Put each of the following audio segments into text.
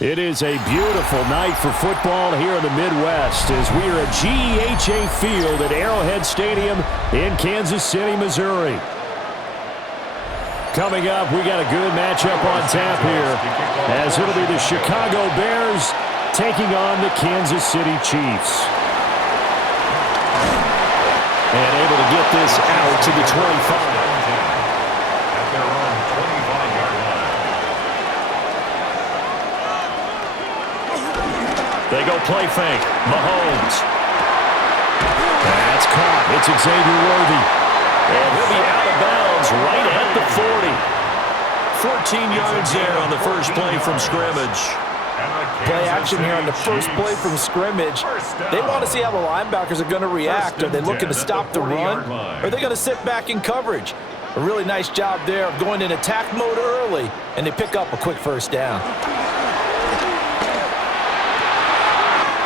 It is a beautiful night for football here in the Midwest as we are at GEHA Field at Arrowhead Stadium in Kansas City, Missouri. Coming up, we got a good matchup on tap here as it'll be the Chicago Bears taking on the Kansas City Chiefs. And able to get this out to the 25. They go play fake. Mahomes. That's caught. It's Xavier Worthy. And he'll be out of bounds right at the 40. 14 yards there on the first play from scrimmage. Play action here on the first play from scrimmage. They want to see how the linebackers are going to react. Are they looking to stop the run? Or are they going to sit back in coverage? A really nice job there of going in attack mode early, and they pick up a quick first down.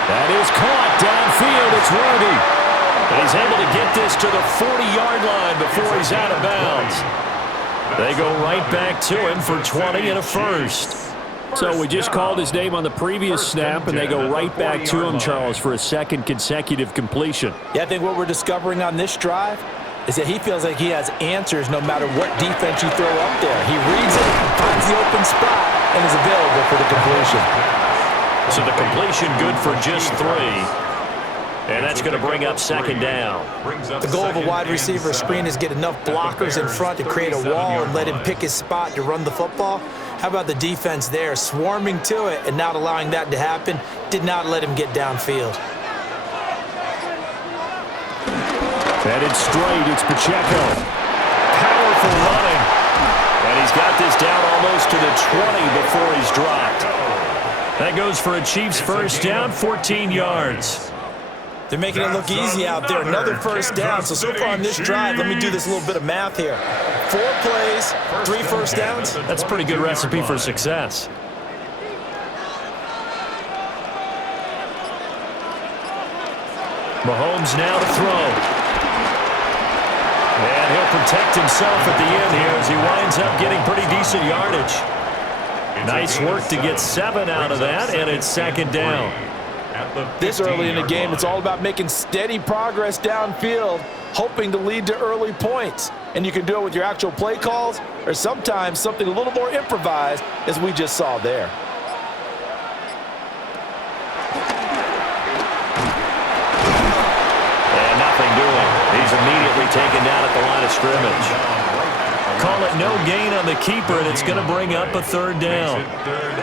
That is caught downfield. It's Worthy. And he's able to get this to the 40-yard line before he's out of bounds. They go right back to him for 20 and a first. So we just called his name on the previous snap, and they go right back to him, Charles, for a second consecutive completion. Yeah, I think what we're discovering on this drive is that he feels like he has answers no matter what defense you throw up there. He reads it, finds the open spot, and is available for the completion. So the completion good for just 3. And that's going to bring up second down. The goal of a wide receiver screen is get enough blockers in front to create a wall and let him pick his spot to run the football. How about the defense there, swarming to it and not allowing that to happen? Did not let him get downfield. Headed straight, it's Pacheco. Powerful running. And he's got this down almost to the 20 before he's dropped. That goes for a Chiefs first down, 14 yards. They're making it look easy out there. Another first down. So far on this drive, let me do this little bit of math here. 4 plays, 3 first downs. That's a pretty good recipe for success. Mahomes now to throw. And he'll protect himself at the end here as he winds up getting pretty decent yardage. Nice work to get 7 out of that, and it's second down. This early in the game, it's all about making steady progress downfield, hoping to lead to early points. And you can do it with your actual play calls or sometimes something a little more improvised, as we just saw there. And nothing doing. He's immediately taken down at the line of scrimmage. Call it no gain on the keeper, and it's going to bring up a third down.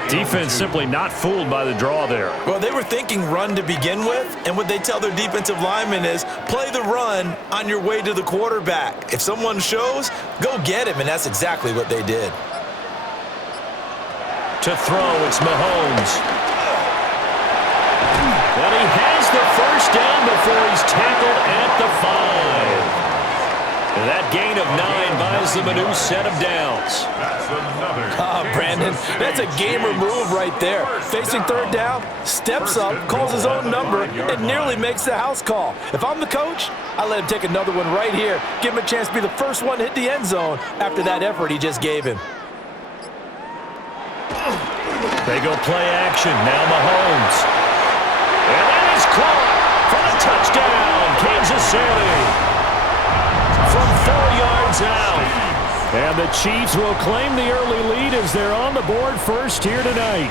Defense simply not fooled by the draw there. Well, they were thinking run to begin with, and what they tell their defensive linemen is play the run on your way to the quarterback. If someone shows, go get him, and that's exactly what they did. To throw, it's Mahomes. And he has the first down before he's tackled at the 5. And that gain of 9 buys them a new set of downs. Brandon, that's a gamer move right there. Facing third down, steps up, calls his own number, and nearly makes the house call. If I'm the coach, I let him take another one right here. Give him a chance to be the first one to hit the end zone after that effort he just gave him. They go play action. Now Mahomes. And that is caught for the touchdown, Kansas City. From 4 yards out. And the Chiefs will claim the early lead as they're on the board first here tonight.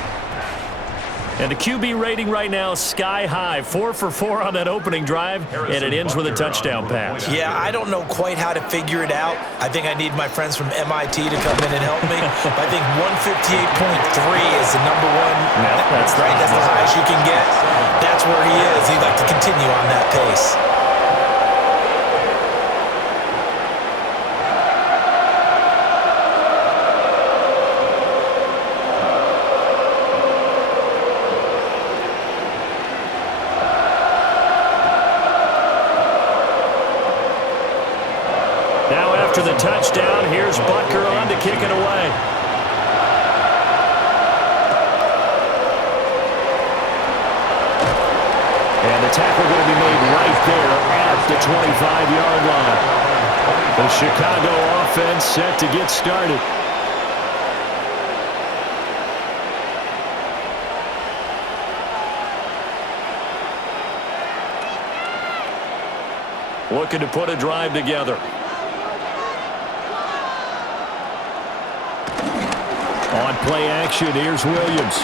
And the QB rating right now, sky high. 4 for 4 on that opening drive, and it ends with a touchdown pass. Yeah, I don't know quite how to figure it out. I think I need my friends from MIT to come in and help me. But I think 158.3 is the number one. Yeah, that's right. That's the highest you can get. That's where he is. He'd like to continue on that pace. After the touchdown, here's Butker on to kick it away. And the tackle going to be made right there at the 25-yard line. The Chicago offense set to get started. looking to put a drive together. On play action, here's Williams.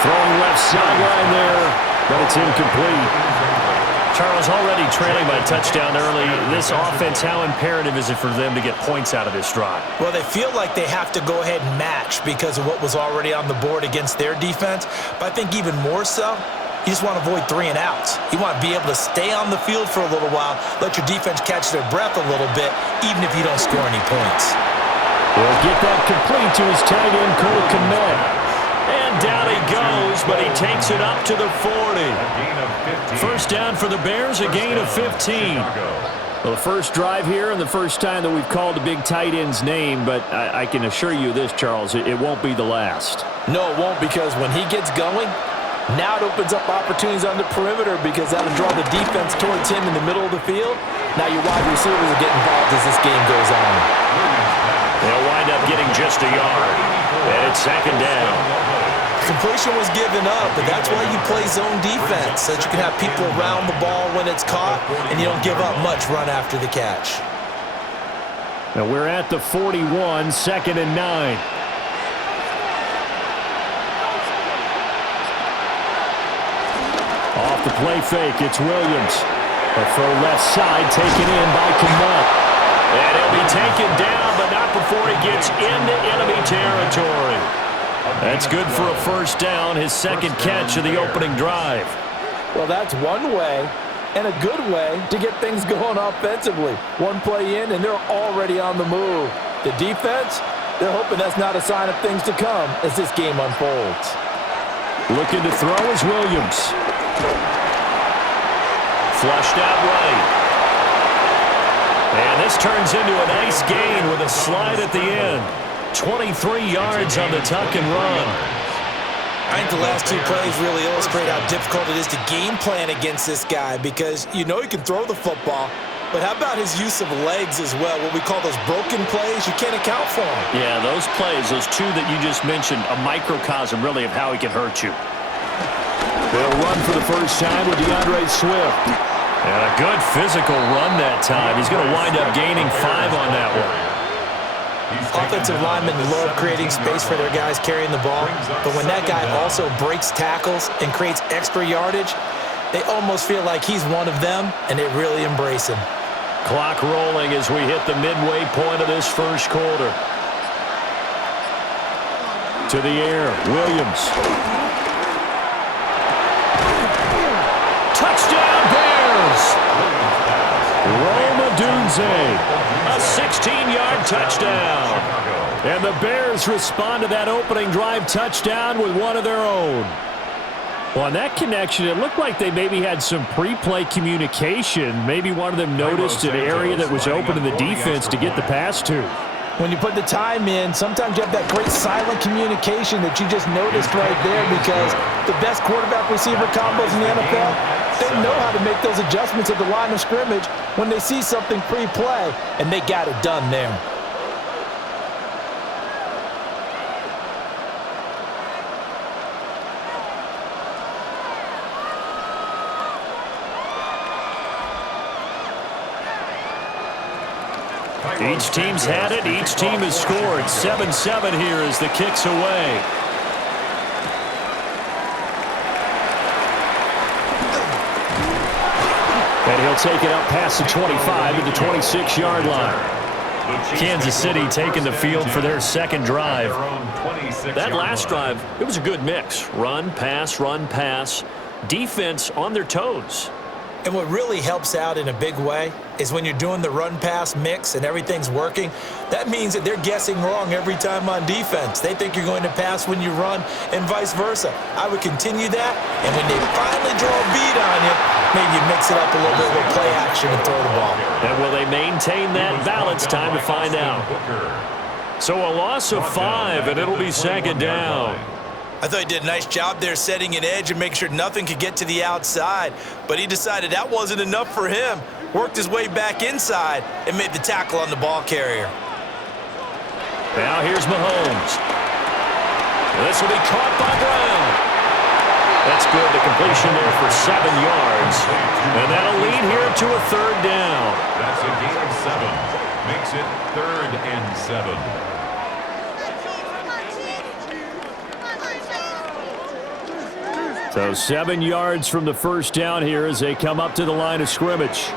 Throwing left sideline there, but it's incomplete. Charles, already trailing by a touchdown early. This offense, how imperative is it for them to get points out of this drive? Well, they feel like they have to go ahead and match because of what was already on the board against their defense. But I think even more so, you just want to avoid 3 and outs. You want to be able to stay on the field for a little while, let your defense catch their breath a little bit, even if you don't score any points. He'll get that complete to his tight end, Cole Kmet. And down he goes, but he takes it up to the 40. First down for the Bears, a gain of 15. Well, the first drive here and the first time that we've called a big tight end's name, but I can assure you this, Charles, it won't be the last. No, it won't, because when he gets going, now it opens up opportunities on the perimeter because that'll draw the defense towards him in the middle of the field. Now your wide receivers will get involved as this game goes on. They'll wind up getting just a yard. And it's second down. Completion was given up, but that's why you play zone defense, so that you can have people around the ball when it's caught, and you don't give up much run after the catch. Now we're at the 41, second and 9. Off the play fake, it's Williams. A throw left side, taken in by Kmet. And he'll be taken down, but not before he gets into enemy territory. That's good for a first down, his second catch of the opening drive. Well, that's one way and a good way to get things going offensively. One play in, and they're already on the move. The defense, they're hoping that's not a sign of things to come as this game unfolds. Looking to throw is Williams. Flushed out right. And this turns into a nice gain with a slide at the end. 23 yards on the tuck and run. I think the last 2 plays really illustrate how difficult it is to game plan against this guy because you know he can throw the football, but how about his use of legs as well? What we call those broken plays, you can't account for them. Yeah, those plays, those 2 that you just mentioned, a microcosm really of how he can hurt you. They'll run for the first time with DeAndre Swift. And a good physical run that time. He's going to wind up gaining 5 on that one. Offensive linemen love creating space for their guys carrying the ball, but when that guy also breaks tackles and creates extra yardage, they almost feel like he's one of them, and they really embrace him. Clock rolling as we hit the midway point of this first quarter. To the air, Williams. Touchdown Bears! Roma Dunze. A 16-yard touchdown. And the Bears respond to that opening drive touchdown with one of their own. Well, on that connection, it looked like they maybe had some pre-play communication. Maybe one of them noticed an area that was open in the defense to get the pass to. When you put the time in, sometimes you have that great silent communication that you just noticed right there because the best quarterback-receiver combos in the NFL, they know how to make those adjustments at the line of scrimmage when they see something pre-play, and they got it done there. Each team's had it. Each team has scored. 7-7 here as the kick's away. And he'll take it up past the 25 to the 26-yard line. Kansas City taking the field for their second drive. That last drive, it was a good mix. Run, pass, defense on their toes. And what really helps out in a big way is when you're doing the run-pass mix and everything's working, that means that they're guessing wrong every time on defense. They think you're going to pass when you run and vice versa. I would continue that, and when they finally draw a beat on you, maybe you mix it up a little bit with play action and throw the ball. And will they maintain that balance? Time to find out. So a loss of 5, and it'll be second down. I thought he did a nice job there setting an edge and making sure nothing could get to the outside. But he decided that wasn't enough for him. Worked his way back inside and made the tackle on the ball carrier. Now here's Mahomes. This will be caught by Brown. That's good. The completion there for 7 yards. And that'll lead here to a third down. That's a gain of 7. Makes it 3rd and 7. So 7 yards from the first down here as they come up to the line of scrimmage.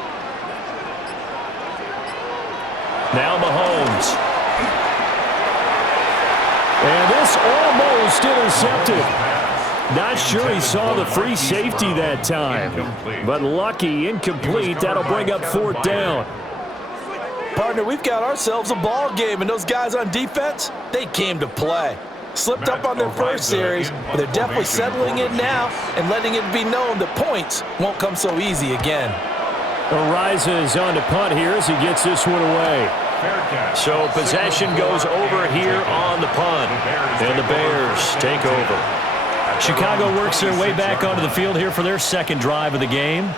Now Mahomes. And this almost intercepted. Not sure he saw the free safety that time. But lucky, incomplete. That'll bring up 4th down. Partner, we've got ourselves a ball game, and those guys on defense, they came to play. Slipped up on their first series, but they're definitely settling in now and letting it be known that points won't come so easy again. Ariza on to punt here as he gets this one away. So possession goes over here on the punt, and the Bears take over. Chicago works their way back onto the field here for their second drive of the game.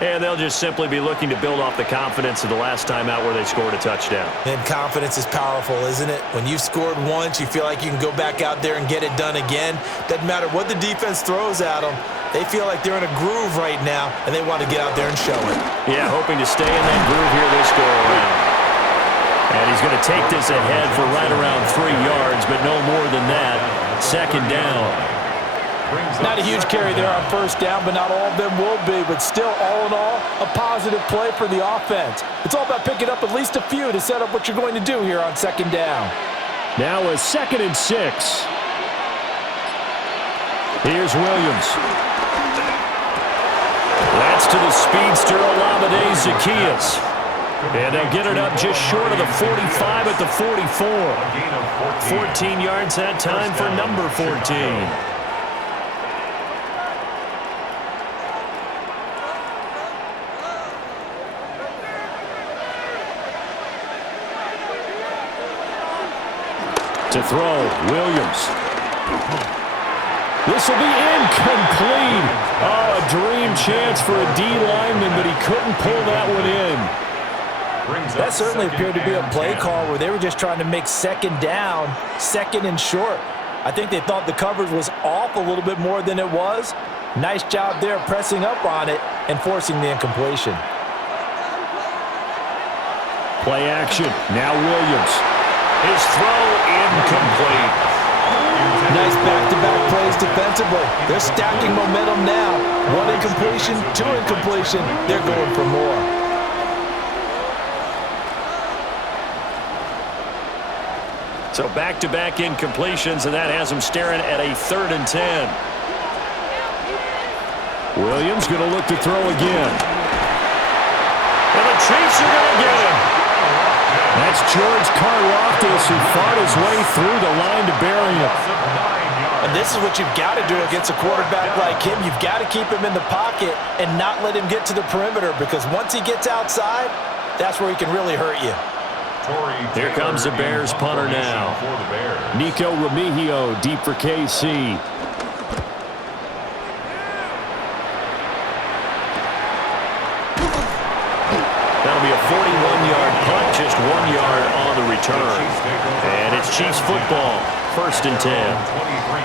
And they'll just simply be looking to build off the confidence of the last time out where they scored a touchdown. And confidence is powerful, isn't it? When you've scored once, you feel like you can go back out there and get it done again. Doesn't matter what the defense throws at them. They feel like they're in a groove right now, and they want to get out there and show it. Yeah, hoping to stay in that groove here this go-around. And he's going to take this ahead for right around 3 yards, but no more than that. 2nd down. Not a huge carry there on first down, but not all of them will be. But still, all in all, a positive play for the offense. It's all about picking up at least a few to set up what you're going to do here on 2nd down. Now a 2nd and 6. Here's Williams. That's to the speedster, Olamide Zaccheaus. And they'll get it up just short of the 45 at the 44. 14 yards that time for number 14. To throw, Williams. This will be incomplete. Oh, a dream chance for a D lineman, but he couldn't pull that one in. That certainly appeared to be a play call where they were just trying to make 2nd down, 2nd and short. I think they thought the coverage was off a little bit more than it was. Nice job there pressing up on it and forcing the incompletion. Play action. Now Williams. His throw incomplete. Nice back-to-back plays defensively. They're stacking momentum now. 1 incompletion, 2 incompletion. They're going for more. So back-to-back incompletions, and that has them staring at a 3rd and 10. Williams going to look to throw again. And the Chiefs are going to get him. That's George Karlaftis who fought his way through the line to bury him. And this is what you've got to do against a quarterback like him. You've got to keep him in the pocket and not let him get to the perimeter, because once he gets outside, that's where he can really hurt you. Here comes the Bears punter now. Nico Remigio deep for KC. That'll be a 41-yard punt, just 1 yard on the return. And it's Chiefs football, 1st and 10.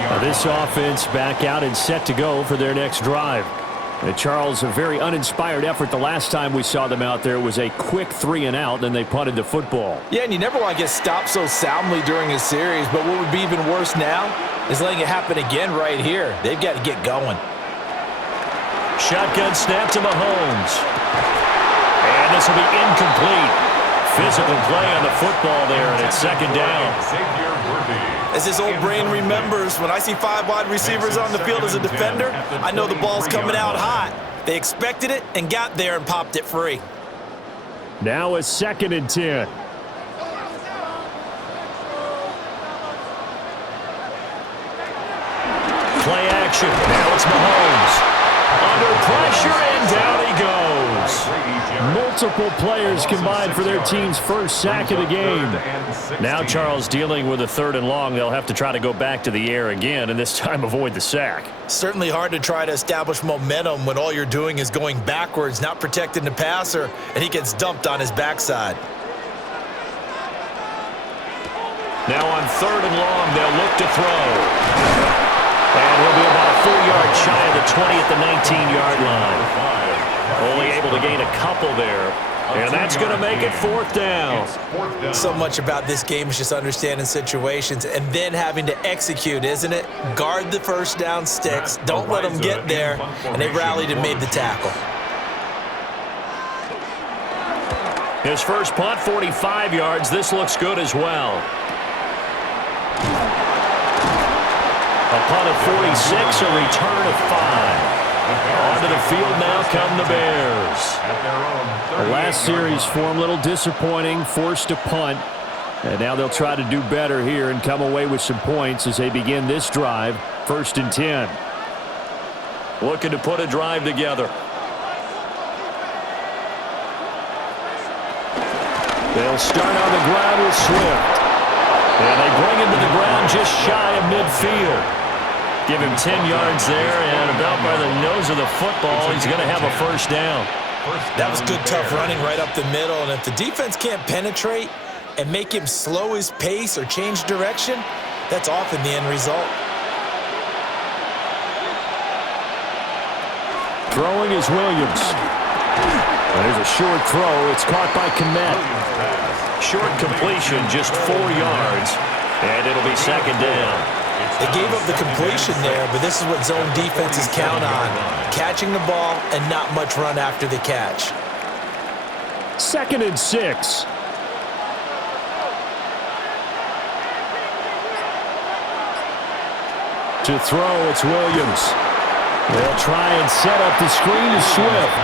Now this offense back out and set to go for their next drive. Charles, a very uninspired effort the last time we saw them out there. Was a quick 3 and out, then they punted the football. Yeah, and you never want to get stopped so soundly during a series, but what would be even worse now is letting it happen again right here. They've got to get going. Shotgun snap to Mahomes. And this will be incomplete. Physical play on the football there, and it's 2nd down. As his old brain remembers, when I see 5 wide receivers on the field as a defender, I know the ball's coming out hot. They expected it and got there and popped it free. Now a 2nd and 10. Play action. Now it's Mahomes. Under pressure, and down he goes. Multiple players combined for their team's first sack of the game. Now Charles dealing with a 3rd and long. They'll have to try to go back to the air again, and this time avoid the sack. Certainly hard to try to establish momentum when all you're doing is going backwards, not protecting the passer, and he gets dumped on his backside. Now on 3rd and long, they'll look to throw. And he'll be about a full yard shy of the 20 at the 19-yard line. Only able to gain a couple there. And that's going to make it 4th down. So much about this game is just understanding situations and then having to execute, isn't it? Guard the first down sticks. Don't let them get there. And they rallied and made the tackle. His first punt, 45 yards. This looks good as well. A punt of 46, a return of 5. Onto the field now come the Bears. The last series for him, a little disappointing, forced to punt. And now they'll try to do better here and come away with some points as they begin this drive, 1st and 10. Looking to put a drive together. They'll start on the ground with Swift. And they bring him to the ground just shy of midfield. Give him 10 yards there, and about by the nose of the football, he's going to have a first down. That was good, tough running right up the middle, and if the defense can't penetrate and make him slow his pace or change direction, that's often the end result. Throwing is Williams. There's a short throw. It's caught by Kmet. Short completion, just 4 yards, and it'll be 2nd down. They gave up the completion there, but this is what zone defenses count on. Catching the ball and not much run after the catch. 2nd and 6. To throw, it's Williams. They'll try and set up the screen to Swift.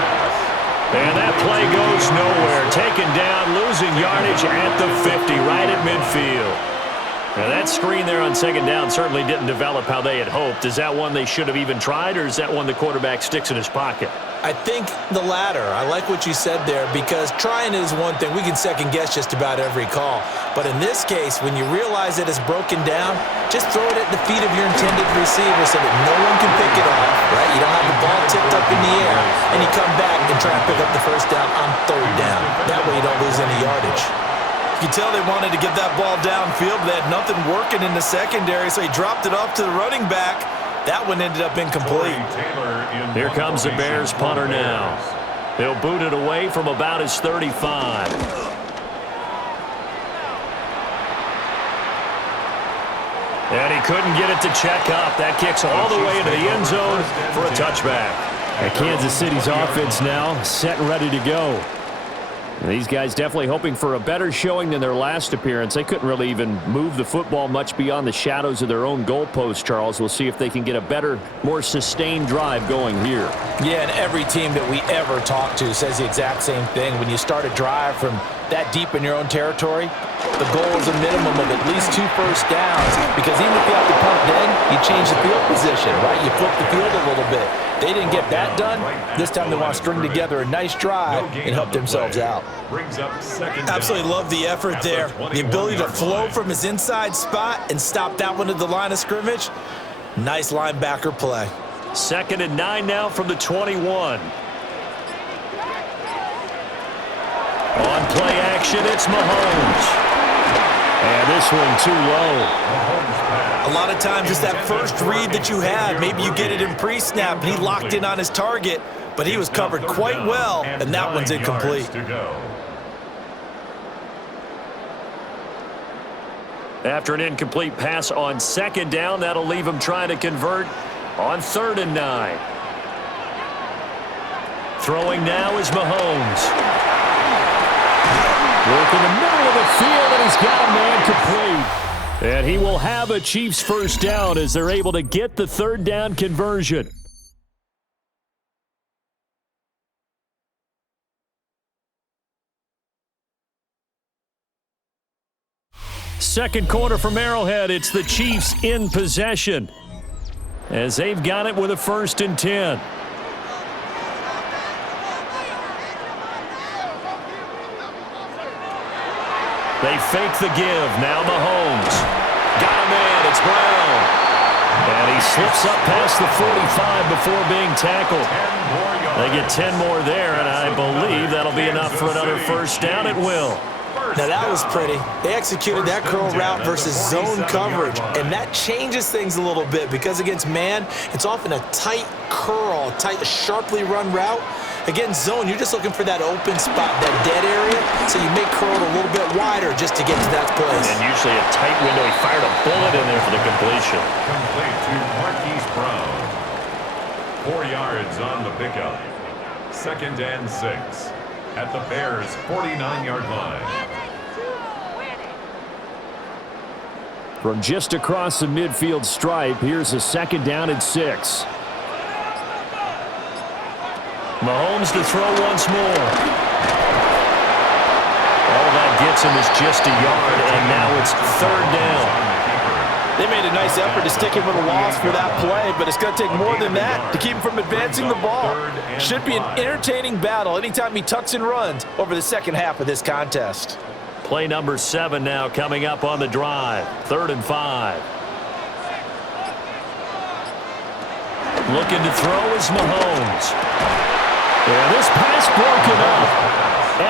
And that play goes nowhere. Taken down, losing yardage at the 50, right at midfield. Now that screen there on 2nd down certainly didn't develop how they had hoped. Is that one they should have even tried, or is that one the quarterback sticks in his pocket? I think the latter. I like what you said there, because trying is one thing. We can second-guess just about every call. But in this case, when you realize that it's broken down, just throw it at the feet of your intended receiver so that no one can pick it off, right? You don't have the ball tipped up in the air, and you come back and try and pick up the first down on 3rd down. That way you don't lose any yardage. You can tell they wanted to get that ball downfield, but they had nothing working in the secondary, so he dropped it off to the running back. That one ended up incomplete. Here comes the Bears punter now. They'll boot it away from about his 35. And he couldn't get it to check up. That kicks all the way into the end zone for a touchback. And Kansas City's offense now set and ready to go. These guys definitely hoping for a better showing than their last appearance. They couldn't really even move the football much beyond the shadows of their own goalpost, Charles. We'll see if they can get a better, more sustained drive going here. Yeah, and every team that we ever talk to says the exact same thing. When you start a drive from that deep in your own territory, the goal is a minimum of at least 2 first downs, because even if you have to punt then, you change the field position, right? You flip the field a little bit. They didn't get that done. This time they want to string together a nice drive and help themselves out. Absolutely love the effort there. The ability to flow from his inside spot and stop that one at the line of scrimmage. Nice linebacker play. 2nd and 9 now from the 21. On play action, it's Mahomes. And this one too low. A lot of times it's that first read that you had. Maybe you get it in pre-snap, and he locked in on his target, but he was covered quite well, and that one's incomplete. After an incomplete pass on 2nd down, that'll leave him trying to convert on 3rd and 9. Throwing now is Mahomes. Work in the middle of the field, and he's got a man complete. And he will have a Chiefs first down as they're able to get the 3rd down conversion. Second quarter from Arrowhead, it's the Chiefs in possession as they've got it with a 1st and 10. They fake the give. Now Mahomes. Got a man. It's Brown. And he slips up past the 45 before being tackled. They get 10 more there, and I believe that'll be enough for another first down. It will. Now that was pretty. They executed that curl route versus zone coverage, and that changes things a little bit because against man, it's often a tight curl, tight, sharply run route. Against zone, you're just looking for that open spot, that dead area, so you make curl a little bit wider just to get to that place. And usually a tight window. He fired a bullet in there for the completion. Complete to Marquise Brown. 4 yards on the pickup. 2nd and 6 at the Bears' 49-yard line. From just across the midfield stripe, here's a 2nd down and 6. Mahomes to throw once more. All that gets him is just a yard, and now it's 3rd down. They made a nice effort to stick him with a loss for that play, but it's going to take more than that to keep him from advancing the ball. Should be an entertaining battle anytime he tucks and runs over the second half of this contest. Play number 7 now coming up on the drive. 3rd and 5. Looking to throw is Mahomes. Yeah, this pass broken up.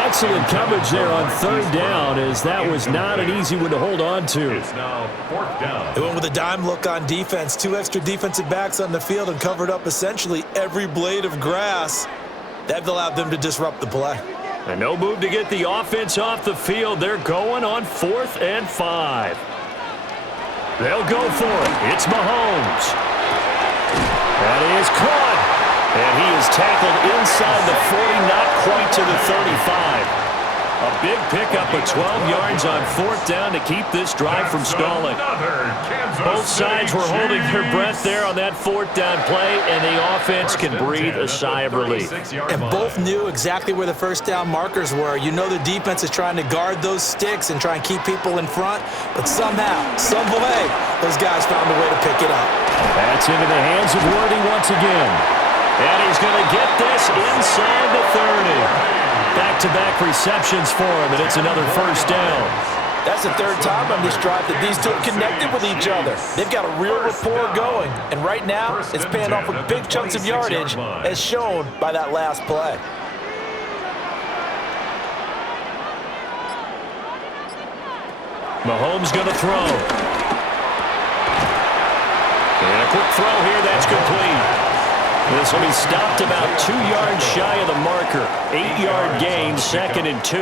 Excellent coverage there on 3rd down, as that was not an easy one to hold on to. It's now 4th down. They went with a dime look on defense. 2 extra defensive backs on the field and covered up essentially every blade of grass. That allowed them to disrupt the play. And no move to get the offense off the field. They're going on 4th and 5. They'll go for it. It's Mahomes. That is caught. And he is tackled inside the 40, not quite to the 35. A big pickup of 12 yards on 4th down to keep this drive from stalling. Both sides were holding their breath there on that 4th down play, and the offense can breathe a sigh of relief. And both knew exactly where the 1st down markers were. You know the defense is trying to guard those sticks and try and keep people in front, but somehow, some way, those guys found a way to pick it up. That's into the hands of Worthy once again. And he's going to get this inside the 30. Back-to-back receptions for him, and it's another 1st down. That's the 3rd time on this drive that these two have connected with each other. They've got a real rapport going, and right now it's paying off with big chunks of yardage, as shown by that last play. Mahomes going to throw. And a quick throw here, that's complete. This will be stopped about 2 yards shy of the marker. 8-yard gain, 2nd and 2.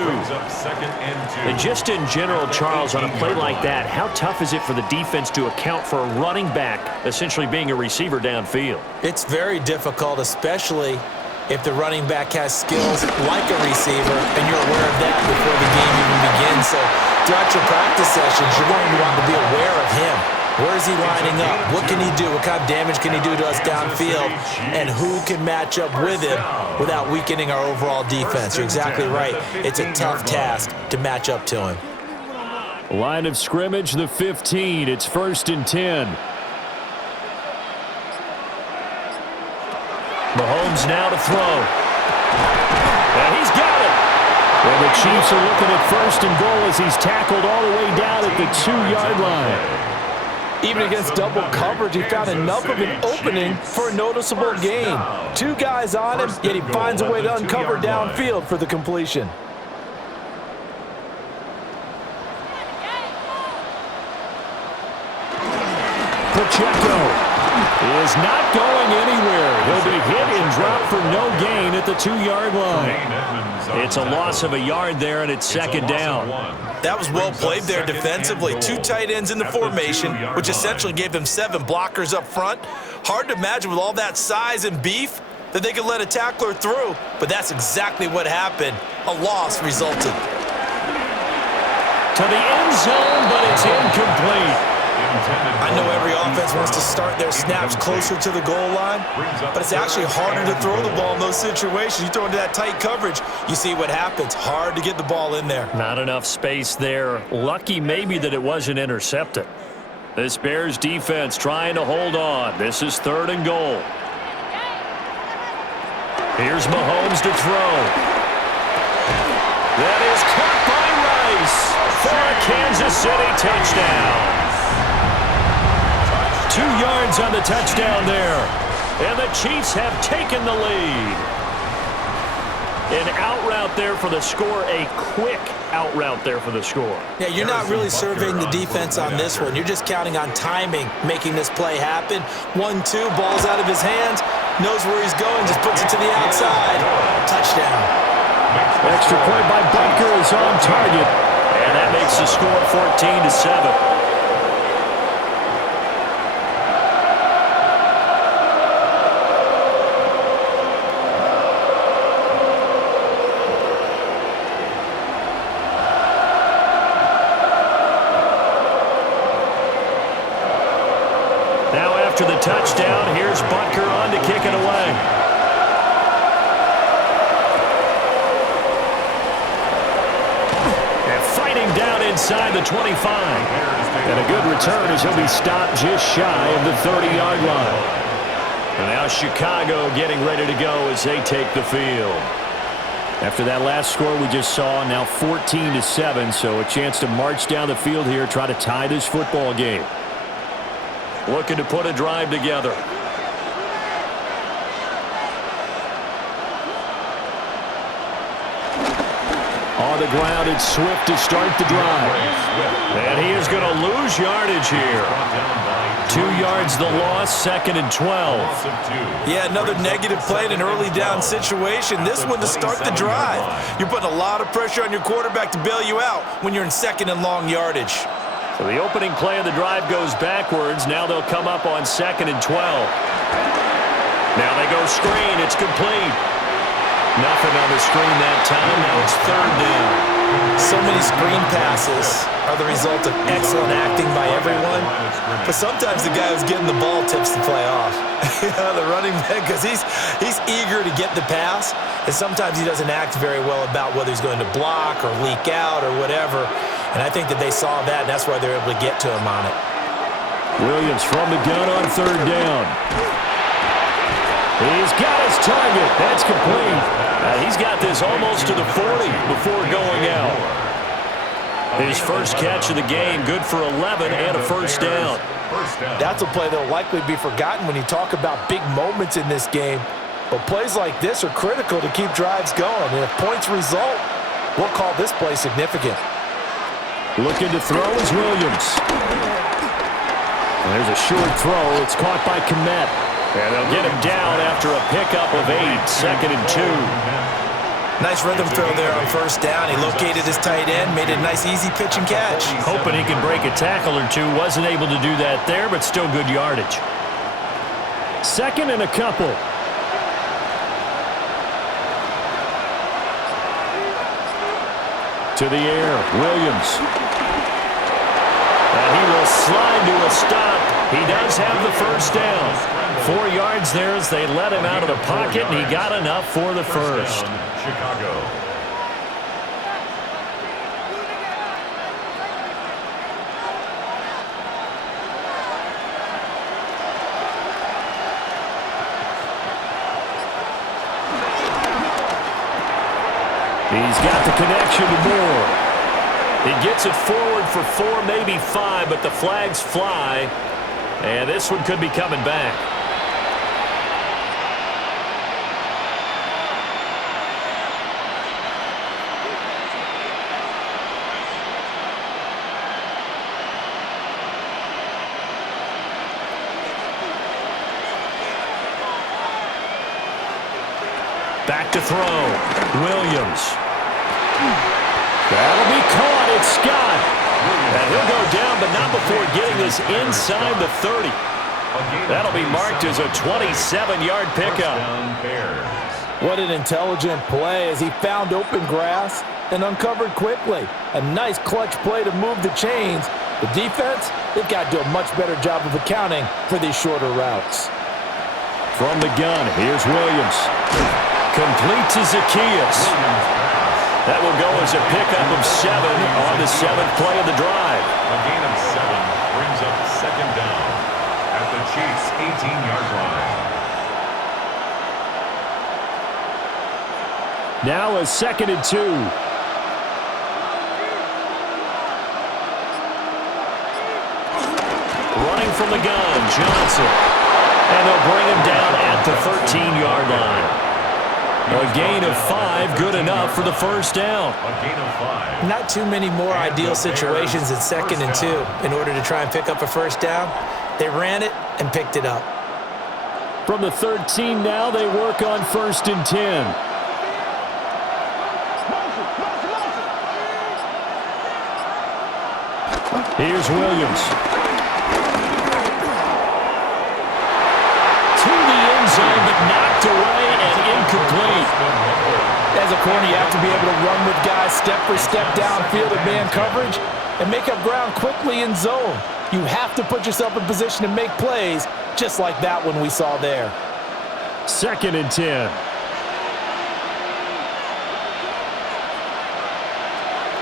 And just in general, Charles, on a play like that, how tough is it for the defense to account for a running back essentially being a receiver downfield? It's very difficult, especially if the running back has skills like a receiver, and you're aware of that before the game even begins. So throughout your practice sessions, you're going to want to be aware of him. Where is he lining up? What can he do? What kind of damage can he do to us downfield? And who can match up with him without weakening our overall defense? You're exactly right. It's a tough task to match up to him. Line of scrimmage, the 15. It's 1st and 10. Mahomes now to throw. And he's got it. And the Chiefs are looking at 1st and goal as he's tackled all the way down at the 2-yard line. Even against double coverage, he found enough of an opening for a noticeable gain. 2 guys on him, yet he finds a way to uncover downfield for the completion. Pacheco is not going anywhere. He'll be hit and dropped for no gain at the 2-yard line. It's a loss of a yard there, and it's 2nd down. That was well played there defensively. 2 tight ends in the formation, which essentially gave them 7 blockers up front. Hard to imagine with all that size and beef that they could let a tackler through, but that's exactly what happened. A loss resulted. To the end zone, but it's incomplete. I know every offense wants to start their snaps closer to the goal line, but it's actually harder to throw the ball in those situations. You throw into that tight coverage, you see what happens. Hard to get the ball in there. Not enough space there. Lucky maybe that it wasn't intercepted. This Bears defense trying to hold on. This is 3rd and goal. Here's Mahomes to throw. That is caught by Rice for a Kansas City touchdown. 2 yards on the touchdown there. And the Chiefs have taken the lead. An out route there for the score, a quick out route there for the score. Yeah, you're not really surveying the defense on this one. You're just counting on timing, making this play happen. 1-2, ball's out of his hands, knows where he's going, just puts it to the outside. Touchdown. Extra point by Butker is on target, and that makes the score 14-7. After the touchdown, here's Butker on to kick it away. And fighting down inside the 25. And a good return as he'll be stopped just shy of the 30-yard line. And now Chicago getting ready to go as they take the field. After that last score we just saw, now 14-7, so a chance to march down the field here, try to tie this football game. Looking to put a drive together. On the ground, it's Swift to start the drive. And he is going to lose yardage here. 2 yards the loss, 2nd and 12. Yeah, another negative play in an early down situation. This one to start the drive. You're putting a lot of pressure on your quarterback to bail you out when you're in 2nd and long yardage. So the opening play of the drive goes backwards. Now they'll come up on 2nd and 12. Now they go screen. It's complete. Nothing on the screen that time. Now it's 3rd down. So many screen passes are the result of excellent acting by everyone. But sometimes the guy who's getting the ball tips the play off. The running back, because he's eager to get the pass. And sometimes he doesn't act very well about whether he's going to block or leak out or whatever. And I think that they saw that, and that's why they're able to get to him on it. Williams from the gun on 3rd down. He's got his target. That's complete. He's got this almost to the 40 before going out. His first catch of the game, good for 11 and a 1st down. That's a play that will likely be forgotten when you talk about big moments in this game. But plays like this are critical to keep drives going. And if points result, we'll call this play significant. Looking to throw is Williams. There's a short throw. It's caught by Kmet. And they'll get him down after a pickup of 8, 2nd and 2. Nice rhythm throw there on 1st down. He located his tight end, made a nice easy pitch and catch. Hoping he can break a tackle or two. Wasn't able to do that there, but still good yardage. 2nd and a couple. To the air, Williams. And he will slide to a stop. He does have the 1st down. 4 yards there as they let him out of the pocket, and he got enough for the 1st. Chicago. He's got the connection to Moore. He gets it forward for 4, maybe 5, but the flags fly. And this one could be coming back. Back to throw. Williams. That'll be caught. It's Scott. And he'll go down, but not before getting this inside the 30. That'll be marked as a 27-yard pickup. What an intelligent play as he found open grass and uncovered quickly. A nice clutch play to move the chains. The defense, they've got to do a much better job of accounting for these shorter routes. From the gun, here's Williams. Complete to Zacchaeus. That will go as a pickup of 7 on the 7th play of the drive. A gain of 7 brings up 2nd down at the Chiefs' 18-yard line. Now a 2nd and 2. Running from the gun, Johnson. And they'll bring him down at the 13-yard line. A gain of 5, good enough for the first down. A gain of 5. Not too many more ideal situations in 2nd and 2 in order to try and pick up a first down. They ran it and picked it up. From the 13 now, they work on 1st and 10. Here's Williams. To the end zone, but knocked away and incomplete. As a corner, you have to be able to run with guys step for step downfield in man coverage and make up ground quickly in zone. You have to put yourself in position to make plays, just like that one we saw there. 2nd and 10.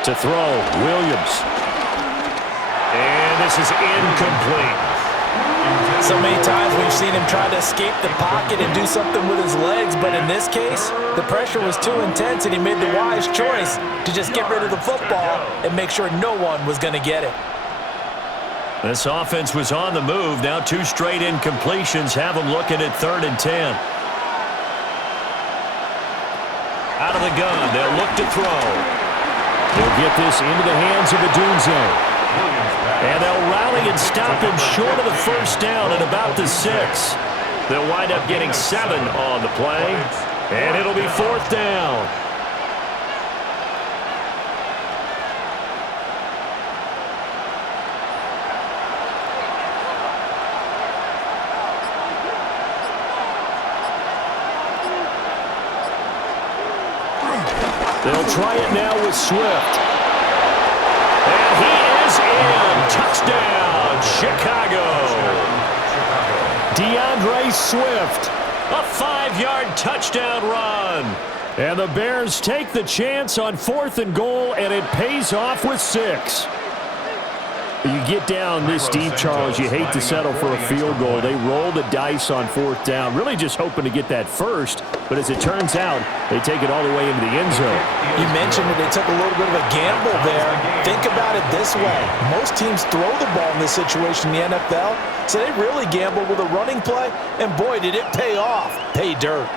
To throw, Williams. And this is incomplete. So many times we've seen him try to escape the pocket and do something with his legs, but in this case, the pressure was too intense and he made the wise choice to just get rid of the football and make sure no one was going to get it. This offense was on the move. Now 2 straight incompletions have them looking at 3rd and 10. Out of the gun, they'll look to throw. They'll get this into the hands of Adunze. And they'll rally and stop him short of the first down at about the 6. They'll wind up getting 7 on the play, and it'll be 4th down. They'll try it now with Swift. And he is in. Touchdown, Chicago. DeAndre Swift. A 5-yard touchdown run. And the Bears take the chance on 4th and goal, and it pays off with 6. You get down this deep, Charles, you hate to settle for a field goal. They roll the dice on 4th down, really just hoping to get that first. But as it turns out, they take it all the way into the end zone. You mentioned that they took a little bit of a gamble there. Think about it this way. Most teams throw the ball in this situation in the NFL, so they really gamble with a running play, and boy, did it pay off. Pay dirt.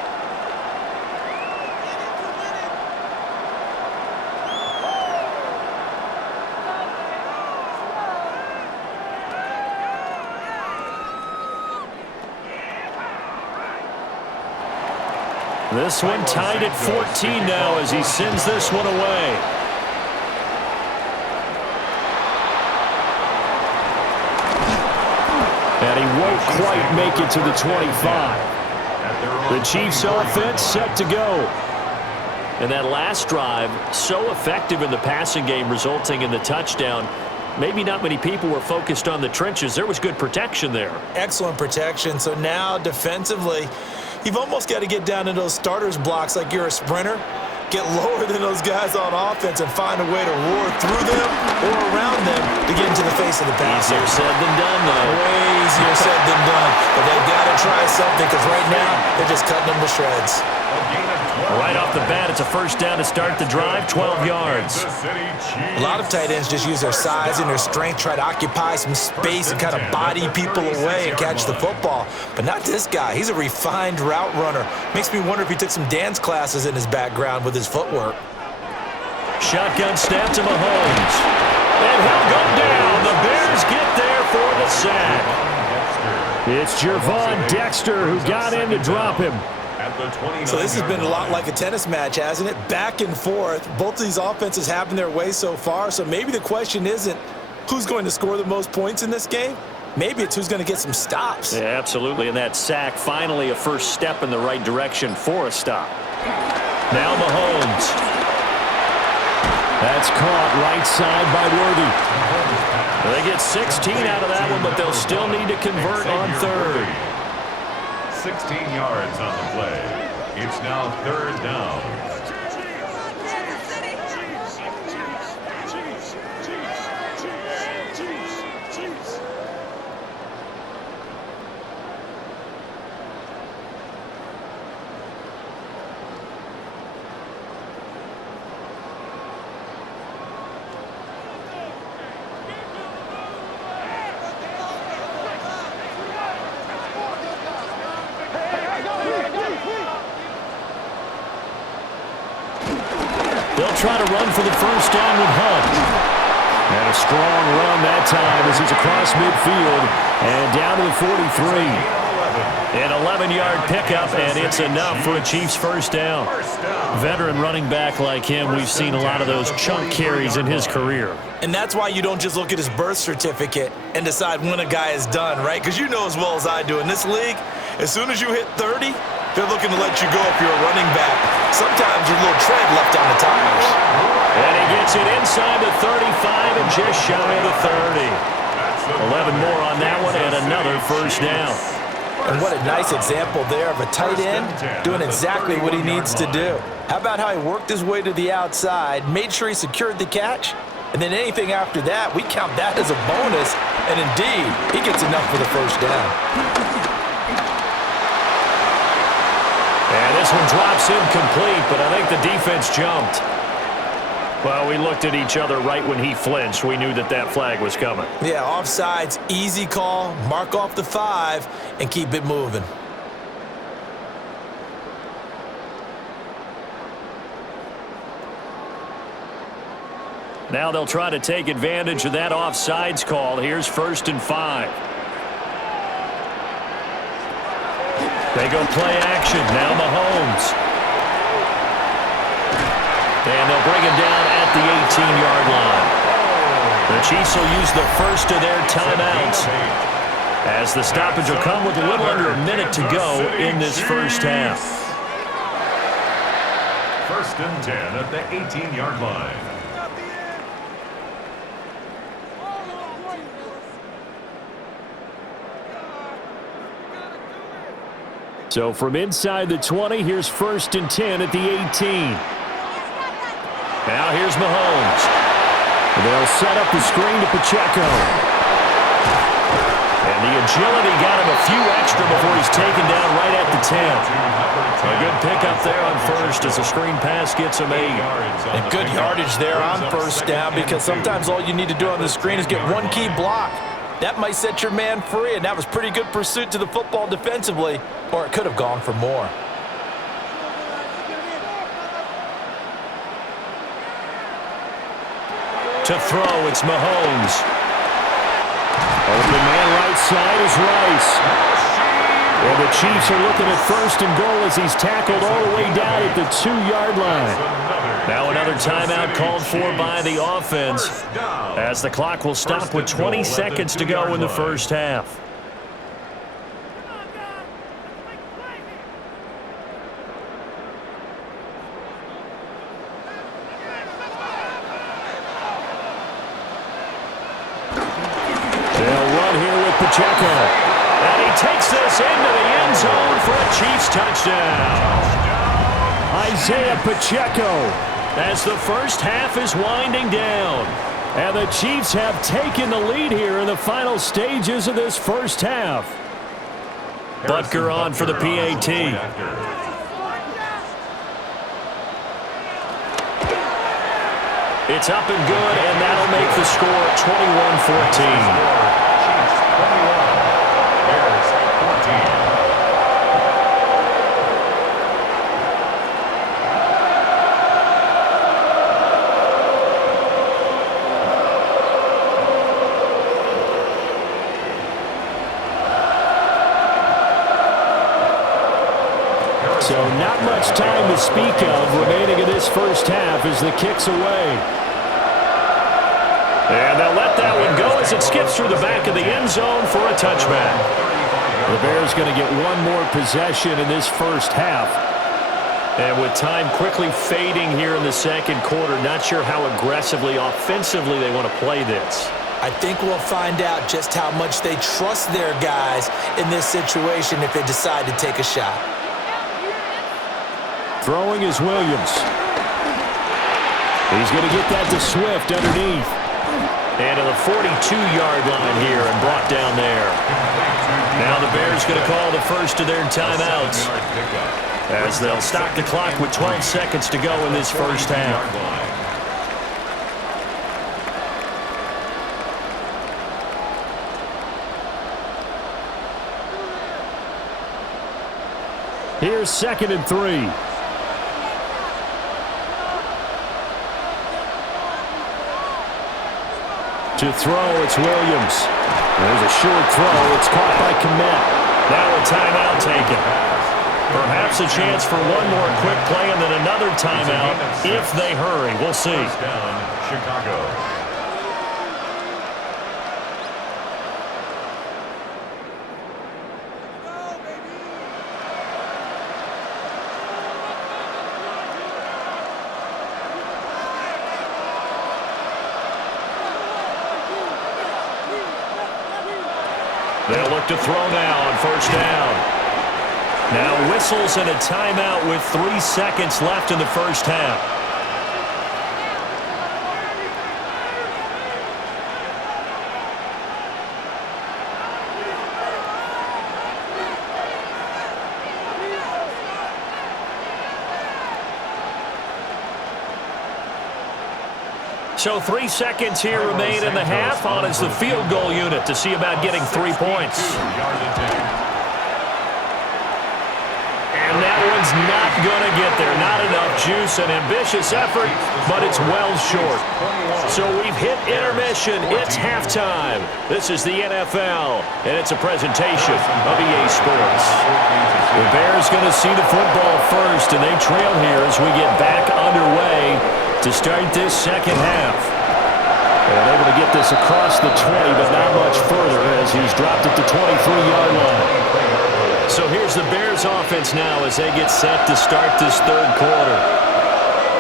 This one tied at 14 now as he sends this one away. And he won't quite make it to the 25. The Chiefs offense set to go. And that last drive, so effective in the passing game, resulting in the touchdown. Maybe not many people were focused on the trenches. There was good protection there. Excellent protection. So now defensively, you've almost got to get down to those starters blocks like you're a sprinter. Get lower than those guys on offense and find a way to roar through them or around them to get into the face of the passer. Easier said than done, though. Way easier said than done. But they've got to try something because right now they're just cutting them to shreds. Right off the bat, it's a first down to start the drive, 12 yards. A lot of tight ends just use their size and their strength, try to occupy some space and kind of body people away and catch the football. But not this guy. He's a refined route runner. Makes me wonder if he took some dance classes in his background with his footwork. Shotgun snap to Mahomes. And he'll go down. The Bears get there for the sack. It's Gervon Dexter who got in to drop him. So this has been a lot like a tennis match, hasn't it? Back and forth. Both of these offenses having their way so far. So maybe the question isn't who's going to score the most points in this game. Maybe it's who's going to get some stops. Yeah, absolutely. And that sack, finally a first step in the right direction for a stop. Now Mahomes. That's caught right side by Worthy. They get 16 out of that one, but they'll still need to convert on third. 16 yards on the play. It's now 3rd down. try to run for the first down with Hunt. And a strong run that time as he's across midfield and down to the 43. An 11-yard pickup, and it's enough for a Chiefs first down. Veteran running back like him, we've seen a lot of those chunk carries in his career. And that's why you don't just look at his birth certificate and decide when a guy is done, right? Because you know as well as I do, in this league, as soon as you hit 30, they're looking to let you go if you're a running back. Sometimes there's a little tread left on the tires. And he gets it inside the 35 and just shy of the 30. 11 more on that one and another first down. And what a nice example there of a tight end doing exactly what he needs to do. How about how he worked his way to the outside, made sure he secured the catch, and then anything after that, we count that as a bonus, and indeed, he gets enough for the first down. And this one drops incomplete, but I think the defense jumped. Well, we looked at each other right when he flinched. We knew that that flag was coming. Yeah, offsides, easy call, mark off the 5, and keep it moving. Now they'll try to take advantage of that offsides call. Here's 1st and 5. They go play action. Now Mahomes. And they'll bring him down at the 18-yard line. The Chiefs will use the first of their timeouts as the stoppage will come with a little under a minute to go in this first half. 1st and 10 at the 18-yard line. So from inside the 20, here's 1st and 10 at the 18. Now here's Mahomes. They'll set up the screen to Pacheco. And the agility got him a few extra before he's taken down right at the 10. A good pickup there on first as the screen pass gets him 8. And good yardage there on first down because sometimes all you need to do on the screen is get one key block. That might set your man free, and that was pretty good pursuit to the football defensively, or it could have gone for more. To throw, it's Mahomes. Open man right side is Rice. And the Chiefs are looking at 1st and goal as he's tackled all the way down at the 2-yard line. Now another timeout called for by the offense as the clock will stop with 20 seconds to go in the first half. Pacheco. And he takes this into the end zone for a Chiefs touchdown. Isaiah Pacheco as the first half is winding down. And the Chiefs have taken the lead here in the final stages of this first half. Butker on for the PAT. It's up and good, and that'll make the score 21-14. So not much time to speak of remaining in this first half as the kick's away. And they'll let that one go as it skips through the back of the end zone for a touchback. The Bears going to get one more possession in this first half. And with time quickly fading here in the second quarter, not sure how aggressively, offensively they want to play this. I think we'll find out just how much they trust their guys in this situation if they decide to take a shot. Throwing is Williams. He's going to get that to Swift underneath. And to the 42-yard line here and brought down there. Now the Bears going to call the first of their timeouts as they'll stop the clock with 12 seconds to go in this first half. Here's 2nd and 3. To throw, it's Williams. There's a short throw. It's caught by Komet. Now a timeout taken. Perhaps a chance for one more quick play and then another timeout if they hurry. We'll see. First down, Chicago. They'll look to throw now on first down. Now whistles and a timeout with 3 seconds left in the first half. So 3 seconds here remain in the half. On is the field goal unit to see about getting 3 points. And that one's not going to get there. Not enough juice. An ambitious effort, but it's well short. So we've hit intermission. It's halftime. This is the NFL, and it's a presentation of EA Sports. The Bears going to see the football first, and they trail here as we get back underway to start this second half. And able to get this across the 20, but not much further as he's dropped at the 23-yard line. So here's the Bears offense now as they get set to start this third quarter.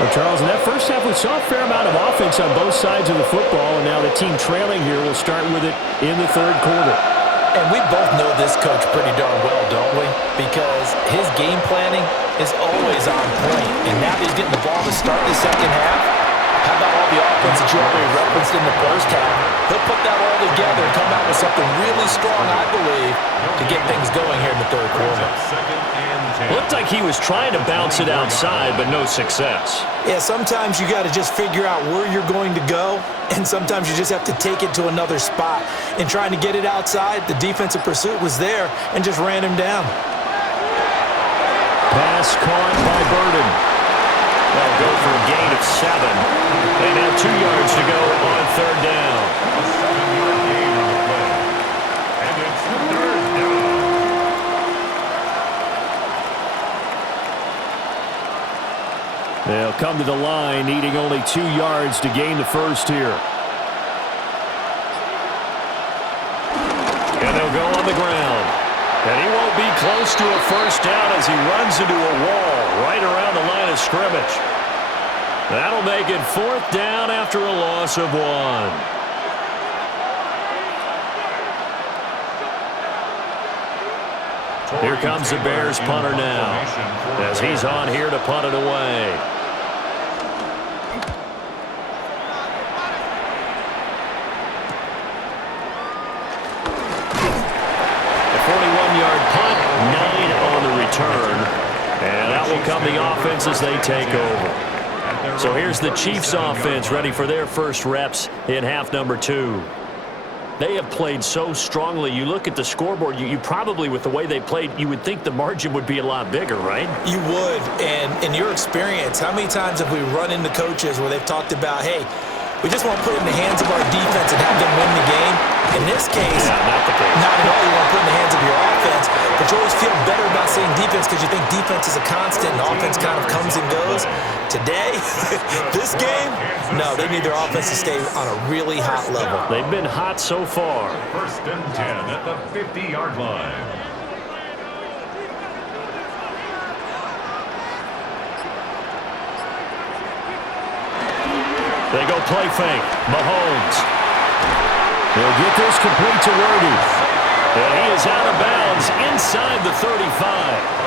Well, Charles, in that first half, we saw a fair amount of offense on both sides of the football, and now the team trailing here will start with it in the third quarter. And we both know this coach pretty darn well, don't we? Because his game planning is always on point. And now that he's getting the ball to start the second half, how about all the offense that you already referenced in the first half? He'll put that all together and come out with something really strong, I believe, to get things going here in the third quarter. Looked like he was trying to bounce it outside, but no success. Yeah, sometimes you got to just figure out where you're going to go, and sometimes you just have to take it to another spot. And trying to get it outside, the defensive pursuit was there and just ran him down. Pass caught by Burden. They'll go for a gain of 7. They have 2 yards to go on third down. A 7-yard gain on the play. And it's third down. They'll come to the line, needing only 2 yards to gain the first here. And they'll go on the ground. And he won't be close to a first down as he runs into a wall right around the line of scrimmage. That'll make it fourth down after a loss of 1. Here comes the Bears punter now as he's on here to punt it away. A 41-yard punt, 9 on the return. And that will come the offense as they take over. So here's the Chiefs offense ready for their first reps in half number 2. They have played so strongly. You look at the scoreboard, you probably, with the way they played, you would think the margin would be a lot bigger, right? You would. And in your experience, how many times have we run into coaches where they've talked about, hey, we just want to put it in the hands of our defense and have them win the game? In this case, not the case. Not at all. You want to put it in the hands of your offense, but you always feel better about saying defense because you think defense is a constant and offense kind of comes and goes. Today, this game, no, they need their offense to stay on a really hot level. They've been hot so far. First and 10 at the 50-yard line. They go play fake. Mahomes. They'll get this complete to Worthy. And he is out of bounds inside the 35.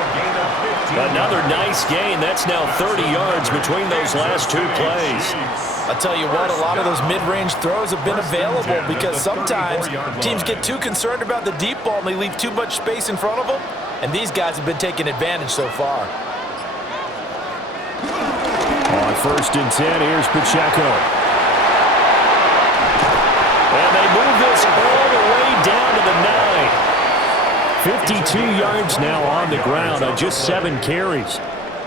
Another nice gain. That's now 30 yards between those last 2 plays. I'll tell you what, a lot of those mid-range throws have been available because sometimes teams get too concerned about the deep ball and they leave too much space in front of them, and these guys have been taking advantage so far. On first and 10, here's Pacheco. And they move this all the way down to the 9. 52 yards now on the ground on just 7 carries.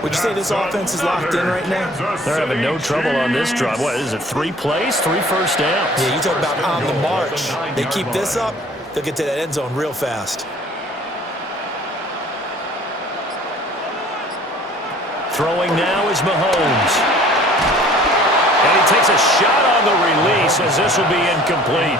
Would you say this offense is locked in right now? They're having no trouble on this drive. What is it, 3 plays, 3 first downs? Yeah, you talk about on the march. They keep this up, they'll get to that end zone real fast. Throwing now is Mahomes. And he takes a shot on the release as this will be incomplete.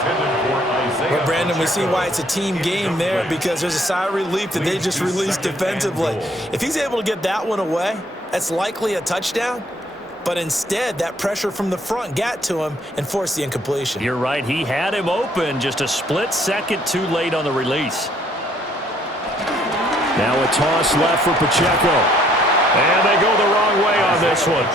Well, Brandon, we see why it's a team game there because there's a sigh of relief that they just released defensively. If he's able to get that one away, that's likely a touchdown. But instead, that pressure from the front got to him and forced the incompletion. You're right. He had him open just a split second too late on the release. Now a toss left for Pacheco. And they go the wrong way on this one.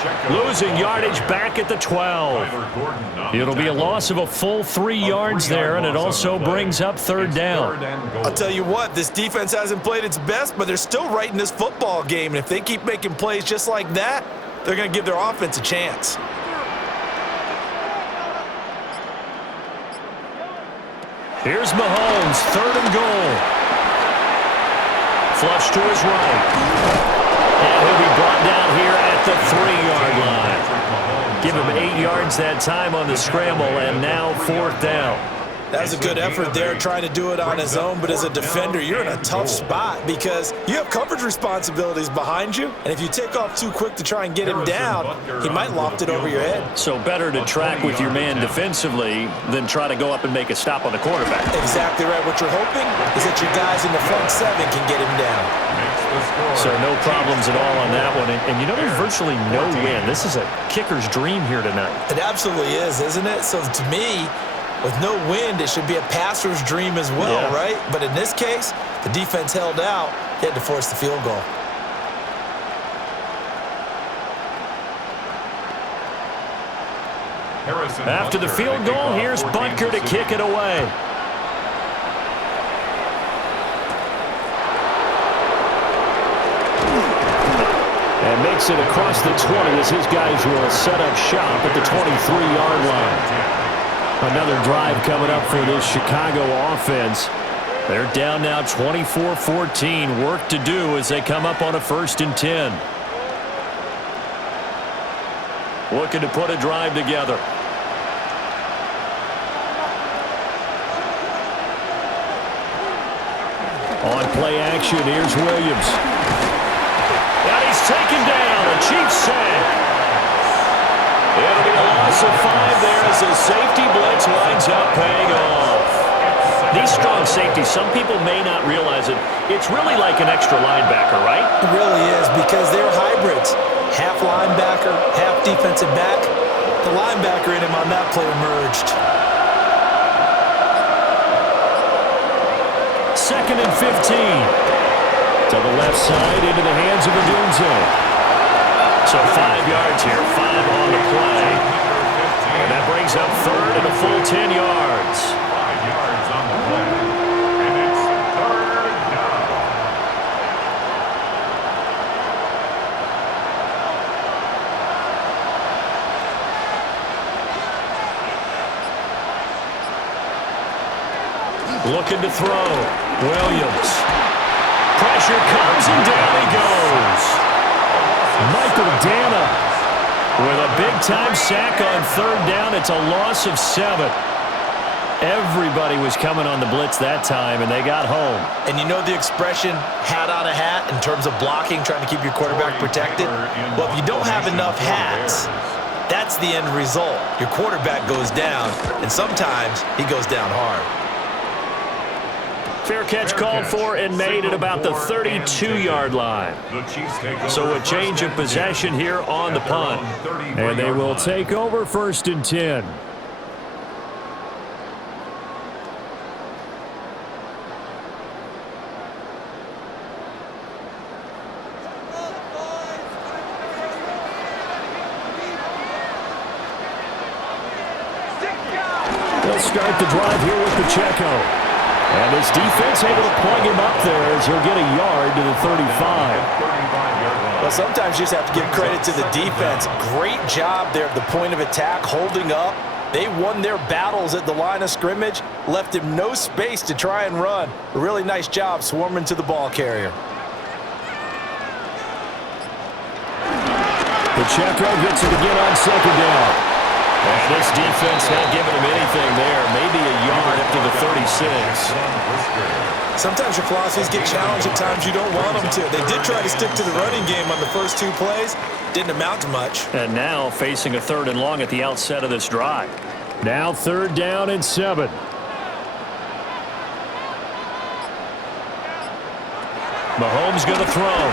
Losing yardage back at the 12. It'll be a loss of a full 3 yards there, and it also brings up third down. I'll tell you what, this defense hasn't played its best, but they're still right in this football game. And if they keep making plays just like that, they're going to give their offense a chance. Here's Mahomes, 3rd and goal. Flush to his right. And he'll be brought down here at the 3-yard line. Give him 8 yards that time on the scramble, and now 4th down. That was a good effort there trying to do it on his own, but as a defender, you're in a tough spot because you have coverage responsibilities behind you, and if you take off too quick to try and get him down, he might loft it over your head. So better to track with your man defensively than try to go up and make a stop on the quarterback. Exactly right. What you're hoping is that your guys in the front 7 can get him down. So no problems at all on that one. And you know there's virtually no win. This is a kicker's dream here tonight. It absolutely is, isn't it? So to me, with no wind, it should be a passer's dream as well, right? But in this case, the defense held out. They had to force the field goal. After the field goal, here's Bunker to kick it away. And makes it across the 20 as his guys will set up shop at the 23-yard line. Another drive coming up for this Chicago offense. They're down now 24-14. Work to do as they come up on a 1st and 10. Looking to put a drive together. On play action, here's Williams. And he's taken down. A Chiefs sack. It'll be a loss of 5 there as the safety blitz winds up paying off. These strong safeties, some people may not realize it. It's really like an extra linebacker, right? It really is because they're hybrids. Half linebacker, half defensive back. The linebacker in him on that play emerged. 2nd and 15. To the left side into the hands of Adunze. So 5 yards here, 5 on the play. And that brings up 3rd and a full 10 yards. 5 yards on the play. And it's 3rd down. Looking to throw. Williams. Pressure comes and down he goes. Michael Dana with a big-time sack on 3rd down. It's a loss of 7. Everybody was coming on the blitz that time, and they got home. And you know the expression, hat on a hat, in terms of blocking, trying to keep your quarterback protected? Well, if you don't have enough hats, that's the end result. Your quarterback goes down, and sometimes he goes down hard. Fair catch called for and made at about the 32-yard line. So a change of possession here on the punt. And they will take over 1st and 10. They'll start the drive here with Pacheco. And his defense able to plug him up there as he'll get a yard to the 35. Well, sometimes you just have to give credit to the defense. Great job there at the point of attack, holding up. They won their battles at the line of scrimmage, left him no space to try and run. A really nice job swarming to the ball carrier. Pacheco gets it again on second down. And this defense not giving him anything there. Maybe a yard up to the 36. Sometimes your philosophies get challenged at times you don't want them to. They did try to stick to the running game on the first 2 plays. Didn't amount to much. And now facing a 3rd and long at the outset of this drive. Now 3rd down and 7. Mahomes going to throw.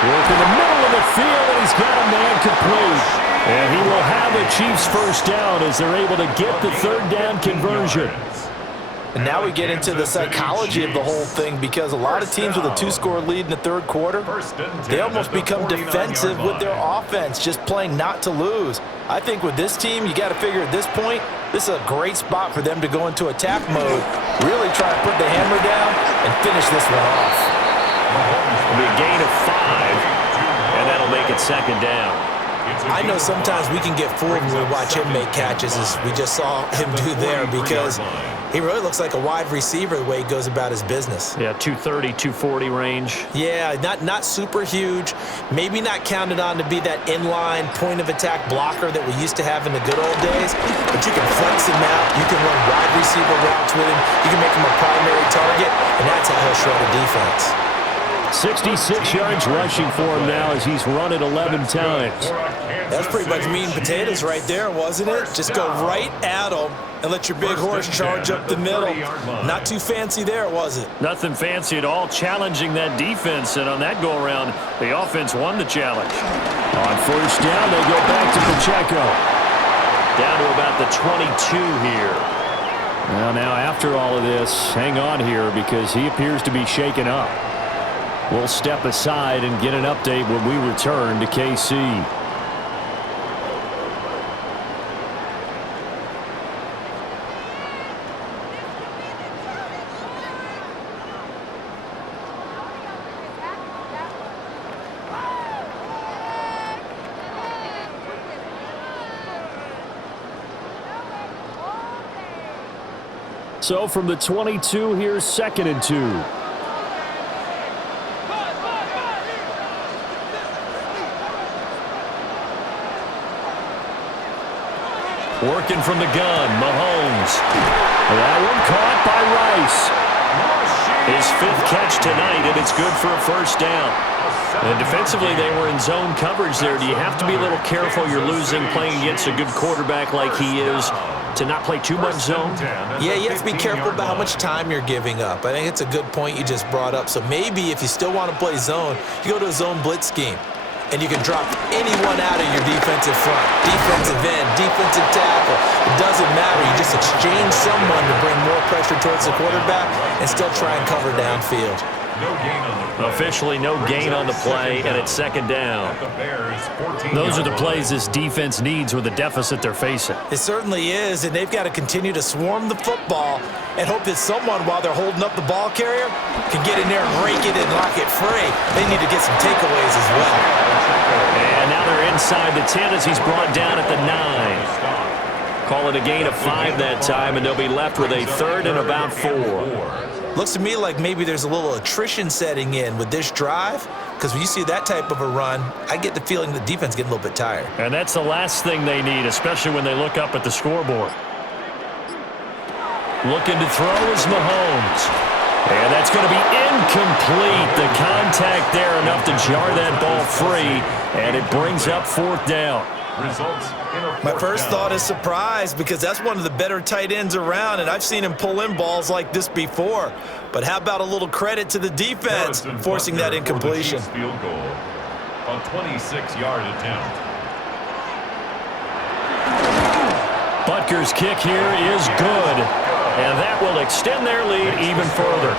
Work in the middle of the field, and he's got a man complete. And he will have a Chiefs first down as they're able to get the 3rd down conversion. And now we get into the psychology of the whole thing, because a lot of teams with a 2-score lead in the 3rd quarter, they almost become defensive with their offense, just playing not to lose. I think with this team, you got to figure at this point, this is a great spot for them to go into attack mode, really try to put the hammer down and finish this one off. It'll be a gain of 5, and that'll make it 2nd down. I know sometimes we can get fooled when we watch him make catches, as we just saw him do there, because he really looks like a wide receiver the way he goes about his business. Yeah, 230, 240 range. Yeah, not super huge. Maybe not counted on to be that inline point-of-attack blocker that we used to have in the good old days. But you can flex him out. You can run wide receiver routes with him. You can make him a primary target, and that's how he'll shred a defense. 66 yards rushing for him now as he's run it 11 times. That's pretty much meat and potatoes right there, wasn't it? Just go right at him and let your big horse charge up the middle. Not too fancy there, was it? Nothing fancy at all, challenging that defense, and on that go-around, the offense won the challenge. On 1st down, they go back to Pacheco. Down to about the 22 here. Well, now after all of this, hang on here because he appears to be shaken up. We'll step aside and get an update when we return to KC. So from the 22, here's 2nd and 2. Working from the gun, Mahomes. That one caught by Rice. His 5th catch tonight, and it's good for a 1st down. And defensively, they were in zone coverage there. Do you have to be a little careful? You're losing playing against a good quarterback like he is to not play too much zone? Yeah, you have to be careful about how much time you're giving up. I think it's a good point you just brought up. So maybe if you still want to play zone, you go to a zone blitz scheme. And you can drop anyone out of your defensive front, defensive end, defensive tackle. It doesn't matter. You just exchange someone to bring more pressure towards the quarterback and still try and cover downfield. Officially no gain on the play, and it's 2nd down. Those are the plays this defense needs with the deficit they're facing. It certainly is, and they've got to continue to swarm the football and hope that someone, while they're holding up the ball carrier, can get in there and rake it and lock it free. They need to get some takeaways as well. And now they're inside the 10 as he's brought down at the 9. Call it a gain of 5 that time, and they'll be left with a 3rd and about 4. Looks to me like maybe there's a little attrition setting in with this drive, because when you see that type of a run, I get the feeling the defense getting a little bit tired. And that's the last thing they need, especially when they look up at the scoreboard. Looking to throw is Mahomes. And that's going to be incomplete. The contact there enough to jar that ball free, and it brings up 4th down. My first thought is surprise, because that's one of the better tight ends around, and I've seen him pull in balls like this before. But how about a little credit to the defense forcing that incompletion? Field goal, a 26-yard attempt. Butker's kick here is good, and that will extend their lead even further.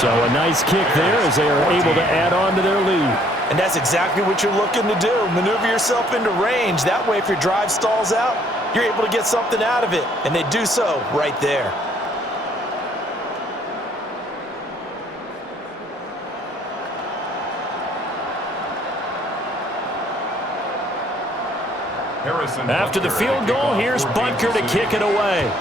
So a nice kick there as they are able to add on to their lead. And that's exactly what you're looking to do. Maneuver yourself into range. That way, if your drive stalls out, you're able to get something out of it. And they do so right there. After the field goal, here's Butker to kick it away.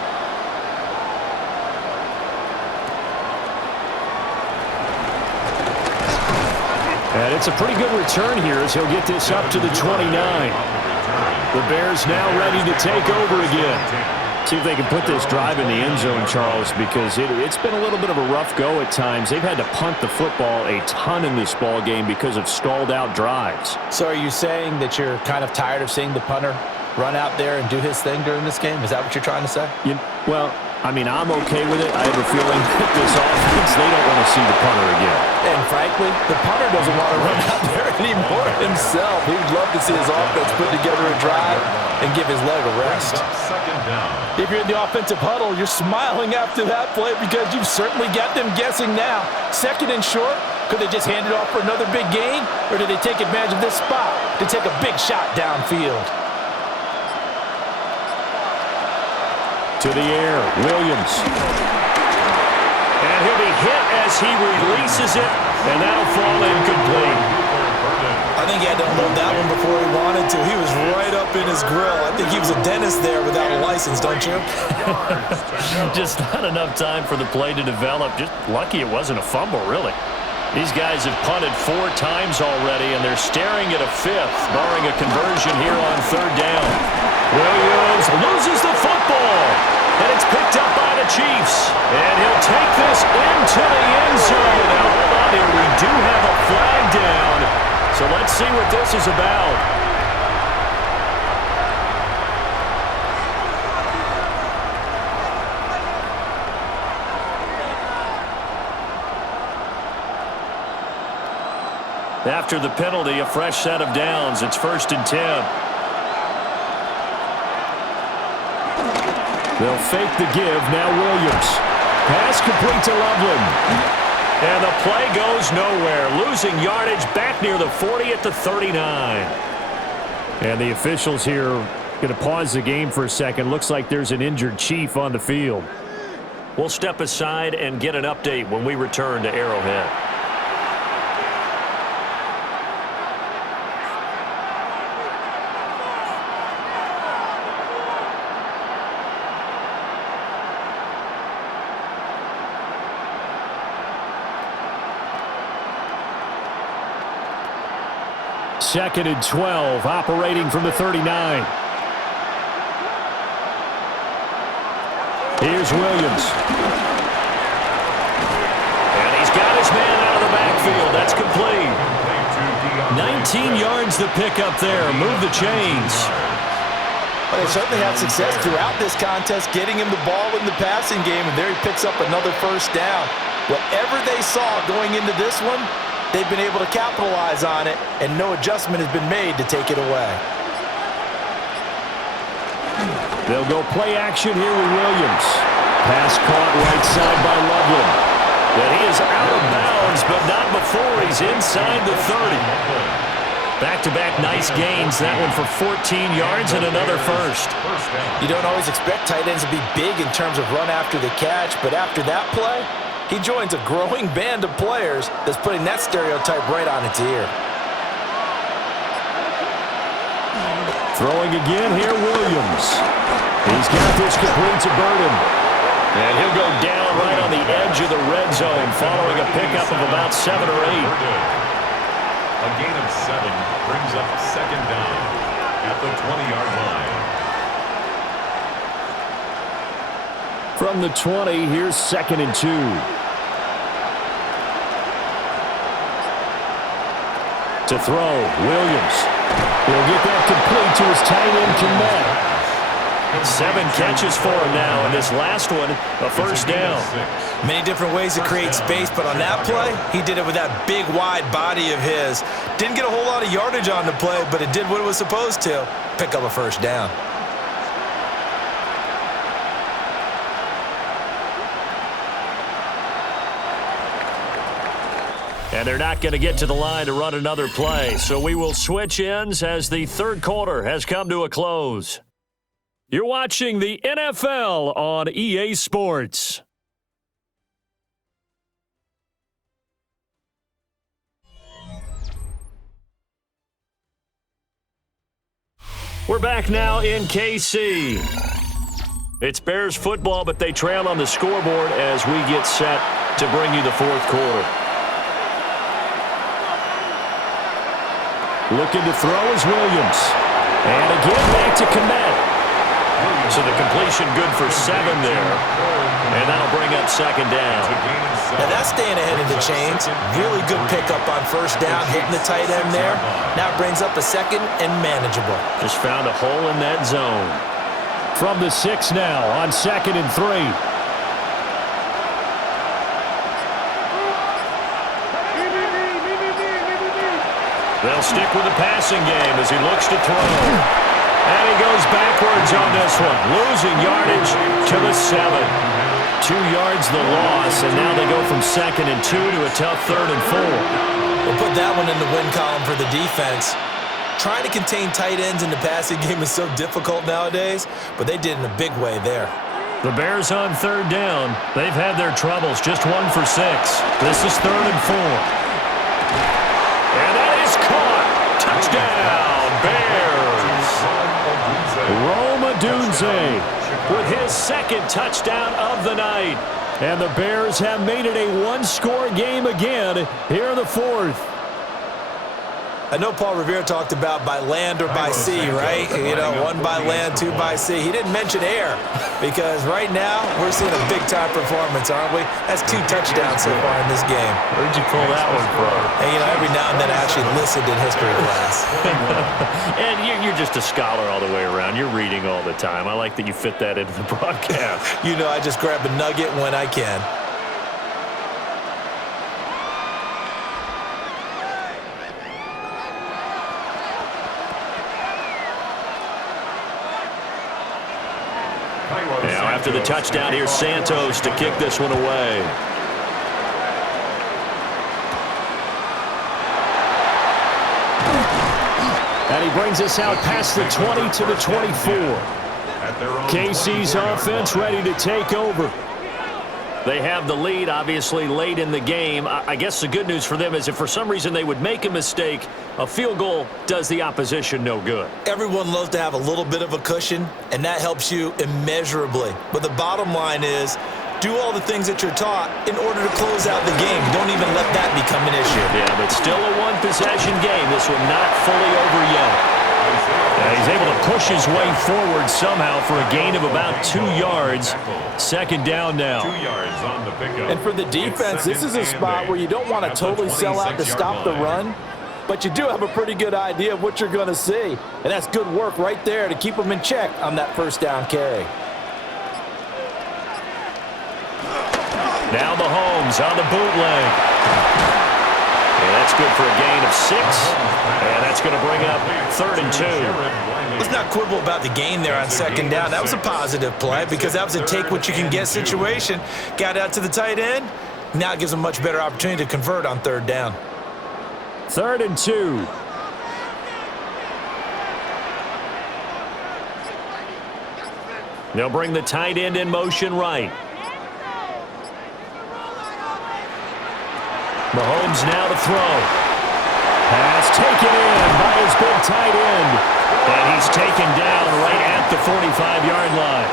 And it's a pretty good return here as he'll get this up to the 29. The Bears now ready to take over again. See if they can put this drive in the end zone, Charles, because it's been a little bit of a rough go at times. They've had to punt the football a ton in this ball game because of stalled-out drives. So are you saying that you're kind of tired of seeing the punter run out there and do his thing during this game? Is that what you're trying to say? Well, I mean, I'm okay with it. I have a feeling that this offense, they don't want to see the punter again. And frankly, the punter doesn't want to run out there anymore himself. He would love to see his offense put together a drive and give his leg a rest. If you're in the offensive huddle, you're smiling after that play because you've certainly got them guessing now. Second and short, could they just hand it off for another big gain? Or did they take advantage of this spot to take a big shot downfield? To the air, Williams. And he'll be hit as he releases it, and that'll fall incomplete. I think he had to unload that one before he wanted to. He was right up in his grill. I think he was a dentist there without a license, don't you? Just not enough time for the play to develop. Just lucky it wasn't a fumble, really. These guys have punted 4 times already, and they're staring at a 5th, barring a conversion here on 3rd down. Williams loses the football, and it's picked up by the Chiefs. And he'll take this into the end zone. Now, hold on here. We do have a flag down, so let's see what this is about. After the penalty, a fresh set of downs. It's 1st and 10. They'll fake the give. Now Williams. Pass complete to Loveland. And the play goes nowhere. Losing yardage back near the 40 at the 39. And the officials here going to pause the game for a second. Looks like there's an injured Chief on the field. We'll step aside and get an update when we return to Arrowhead. Second and 12, operating from the 39. Here's Williams. And he's got his man out of the backfield. That's complete. 19 yards the pickup there. Move the chains. Well, they certainly had success throughout this contest, getting him the ball in the passing game, and there he picks up another 1st down. Whatever they saw going into this one, they've been able to capitalize on it, and no adjustment has been made to take it away. They'll go play action here with Williams. Pass caught right side by Loveland. And he is out of bounds, but not before he's inside the 30. Back-to-back nice gains. That one for 14 yards and another 1st. You don't always expect tight ends to be big in terms of run after the catch, but after that play, he joins a growing band of players that's putting that stereotype right on its ear. Throwing again here, Williams. He's got this complete to Burden. And he'll go down right on the edge of the red zone following a pickup of about 7 or 8. A gain of 7 brings up 2nd down at the 20-yard line. From the 20, here's 2nd and 2. To throw, Williams. He'll get that complete to his tight end, Kmet. 7 catches for him now, and this last one, a 1st down. Many different ways to create space, but on that play, he did it with that big, wide body of his. Didn't get a whole lot of yardage on the play, but it did what it was supposed to, pick up a 1st down. And they're not going to get to the line to run another play, so we will switch ends as the 3rd quarter has come to a close. You're watching the NFL on EA Sports. We're back now in KC. It's Bears football, but they trail on the scoreboard as we get set to bring you the 4th quarter. Looking to throw is Williams. And again, back to Komet. So the completion good for 7 there. And that'll bring up second down. Now that's staying ahead of the chains. Really good pickup on first down, hitting the tight end there. Now it brings up a second and manageable. Just found a hole in that zone. From the 6 now on 2nd and 3. They'll stick with the passing game as he looks to throw. And he goes backwards on this one, losing yardage to the 7. 2 yards the loss, and now they go from 2nd and 2 to a tough 3rd and 4. We'll put that one in the win column for the defense. Trying to contain tight ends in the passing game is so difficult nowadays, but they did in a big way there. The Bears on 3rd down. They've had their troubles, just 1 for 6. This is 3rd and 4. And that is caught. Touchdown, Bears. Rome Odunze With his 2nd touchdown of the night. And the Bears have made it a 1-score game again here in the 4th. I know Paul Revere talked about by land or by sea, right? You know, 1 by land, 2 by sea. He didn't mention air because right now we're seeing a big-time performance, aren't we? That's 2 touchdowns so far in this game. Where'd you pull that one from? And, you know, every now and then I actually listened in history class. And you're just a scholar all the way around. You're reading all the time. I like that you fit that into the broadcast. You know, I just grab a nugget when I can. Now after the touchdown, here's Santos to kick this one away. And he brings us out past the 20 to the 24. KC's offense ready to take over. They have the lead, obviously, late in the game. I guess the good news for them is if for some reason they would make a mistake, a field goal does the opposition no good. Everyone loves to have a little bit of a cushion, and that helps you immeasurably. But the bottom line is, do all the things that you're taught in order to close out the game. Don't even let that become an issue. Yeah, but still a one-possession game. This one not fully over yet. And he's able to push his way forward somehow for a gain of about 2 yards. 2nd down now. 2 yards on the pickup. And for the defense, this is a spot where you don't want to totally sell out to stop the run, but you do have a pretty good idea of what you're going to see. And that's good work right there to keep them in check on that first down carry. Now Mahomes on the bootleg. And that's good for a gain of 6. And that's going to bring up 3rd and 2. Let's not quibble about the gain there on 2nd down. That was a positive play because that was a take-what-you-can-get situation. Got out to the tight end. Now it gives them a much better opportunity to convert on 3rd down. 3rd and 2. They'll bring the tight end in motion right. Mahomes now to throw. Pass taken in by his big tight end. And he's taken down right at the 45-yard line.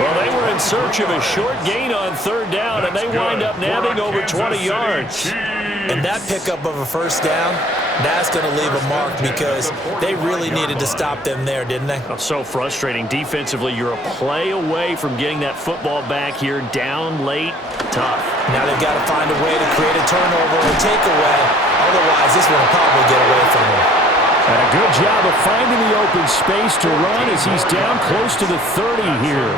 Well, they were in search of a short gain on 3rd down, and they wind up nabbing over 20 yards. And that pickup of a first down, that's going to leave a mark because they really needed to stop them there, didn't they? Oh, so frustrating. Defensively, you're a play away from getting that football back here down late. Tough. Now they've got to find a way to create a turnover or takeaway. Otherwise, this one will probably get away from them. And a good job of finding the open space to run as he's down close to the 30 here.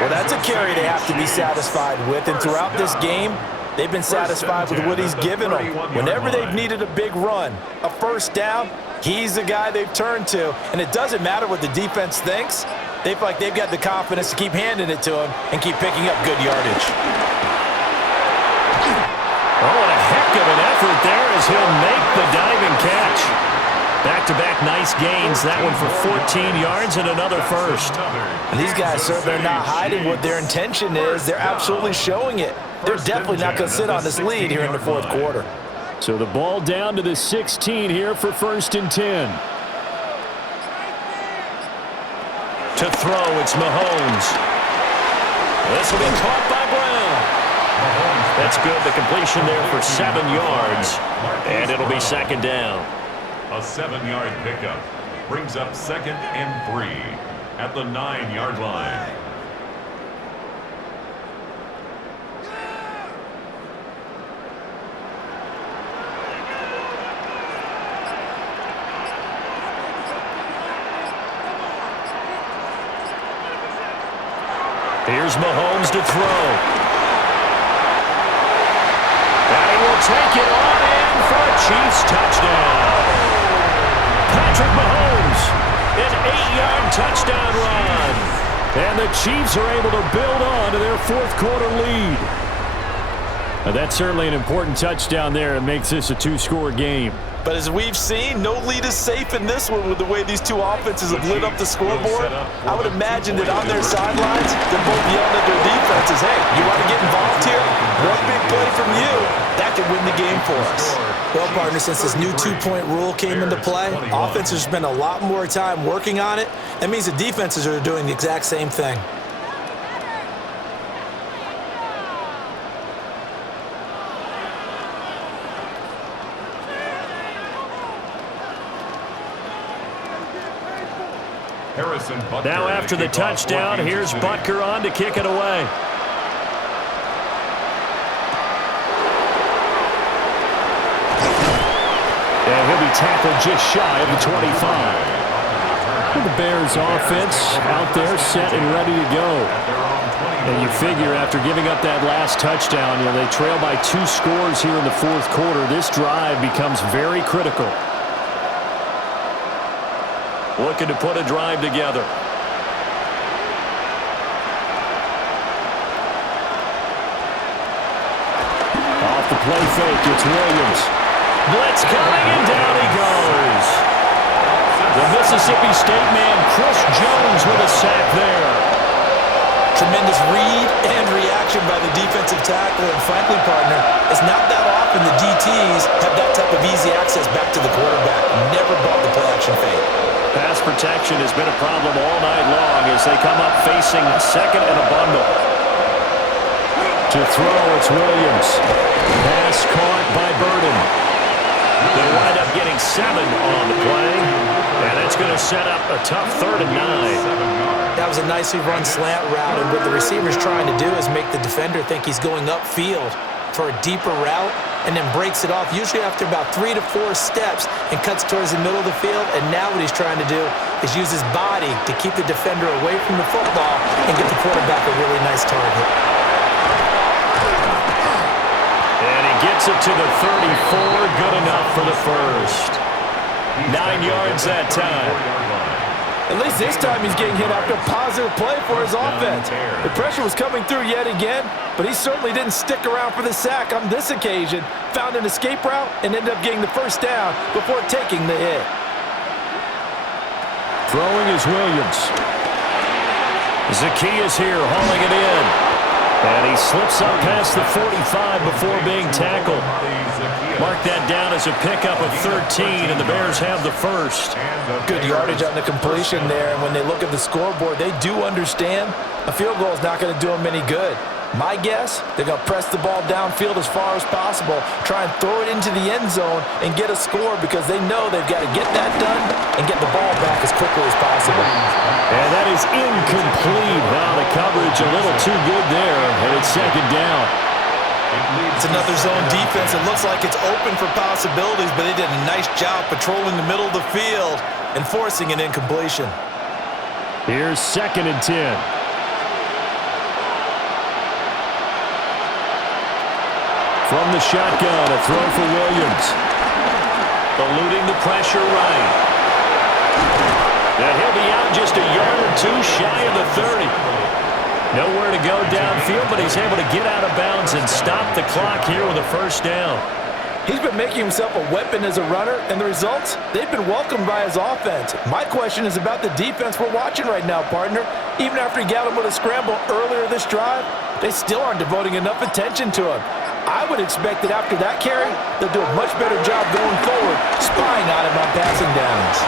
Well, that's a carry they have to be satisfied with. And throughout this game, they've been satisfied with what he's given them. Whenever they've needed a big run, a first down, he's the guy they've turned to. And it doesn't matter what the defense thinks. They feel like they've got the confidence to keep handing it to him and keep picking up good yardage. Oh, what a heck of an effort there as he'll make the diving catch. Back-to-back nice gains. That one for 14 yards and another first. And these guys, sir, they're not hiding what their intention is. They're absolutely showing it. They're definitely not going to sit on this lead here in the 4th quarter. So the ball down to the 16 here for 1st and 10. To throw, it's Mahomes. This will be caught by Brown. That's good. The completion there for 7 yards. And it'll be 2nd down. A 7-yard pickup brings up 2nd and 3 at the 9-yard line. Here's Mahomes to throw. And he will take it on in for a Chiefs touchdown. Patrick Mahomes, an 8-yard touchdown run. And the Chiefs are able to build on to their fourth-quarter lead. Now, that's certainly an important touchdown there. It makes this a 2-score game. But as we've seen, no lead is safe in this one with the way these two offenses have lit up the scoreboard. I would imagine that on their sidelines, they're both yelling at their defenses, hey, you want to get involved here? One big play from you, that could win the game for us. Well, partner, since this new 2-point rule came into play, offenses spend a lot more time working on it. That means the defenses are doing the exact same thing. Now after the touchdown, here's Butker on to kick it away. And he'll be tackled just shy of the 25. The Bears offense out there set and ready to go. And you figure after giving up that last touchdown, they trail by 2 scores here in the fourth quarter. This drive becomes very critical. Looking to put a drive together. Off the play fake, it's Williams. Blitz coming, and down he goes. The Mississippi State man, Chris Jones, with a sack there. Tremendous read and reaction by the defensive tackle. And frankly, partner, it's not that often the DTs have that type of easy access back to the quarterback. Never brought the play-action fake. Pass protection has been a problem all night long as they come up facing second and a bundle. To throw, it's Williams. Pass caught by Burden. They wind up getting 7 on the play, and it's going to set up a tough 3rd and 9. That was a nicely run slant route, and what the receiver's trying to do is make the defender think he's going upfield for a deeper route, and then breaks it off, usually after about 3 to 4 steps, and cuts towards the middle of the field. And now what he's trying to do is use his body to keep the defender away from the football and get the quarterback a really nice target. And he gets it to the 34, good enough for the first. 9 yards that time. At least this time he's getting hit after a positive play for his offense. The pressure was coming through yet again, but he certainly didn't stick around for the sack on this occasion. Found an escape route and ended up getting the first down before taking the hit. Throwing is Williams. Zacchaeus here hauling it in. And he slips up past the 45 before being tackled. Mark that down as a pickup of 13, and the Bears have the first. Good yardage on the completion there, and when they look at the scoreboard, they do understand a field goal is not going to do them any good. My guess, they're going to press the ball downfield as far as possible, try and throw it into the end zone and get a score because they know they've got to get that done and get the ball back as quickly as possible. And that is incomplete. Now the coverage a little too good there, and it's 2nd down. It's another zone defense. It looks like it's open for possibilities, but they did a nice job patrolling the middle of the field and forcing an incompletion. Here's 2nd and 10. From the shotgun, a throw for Williams. Eluding the pressure right. And he'll be out just a yard or 2 shy of the 30. Nowhere to go downfield, but he's able to get out of bounds and stop the clock here with a first down. He's been making himself a weapon as a runner, and the results, they've been welcomed by his offense. My question is about the defense we're watching right now, partner. Even after he got him with a scramble earlier this drive, they still aren't devoting enough attention to him. I would expect that after that carry, they'll do a much better job going forward, spying on him on passing downs.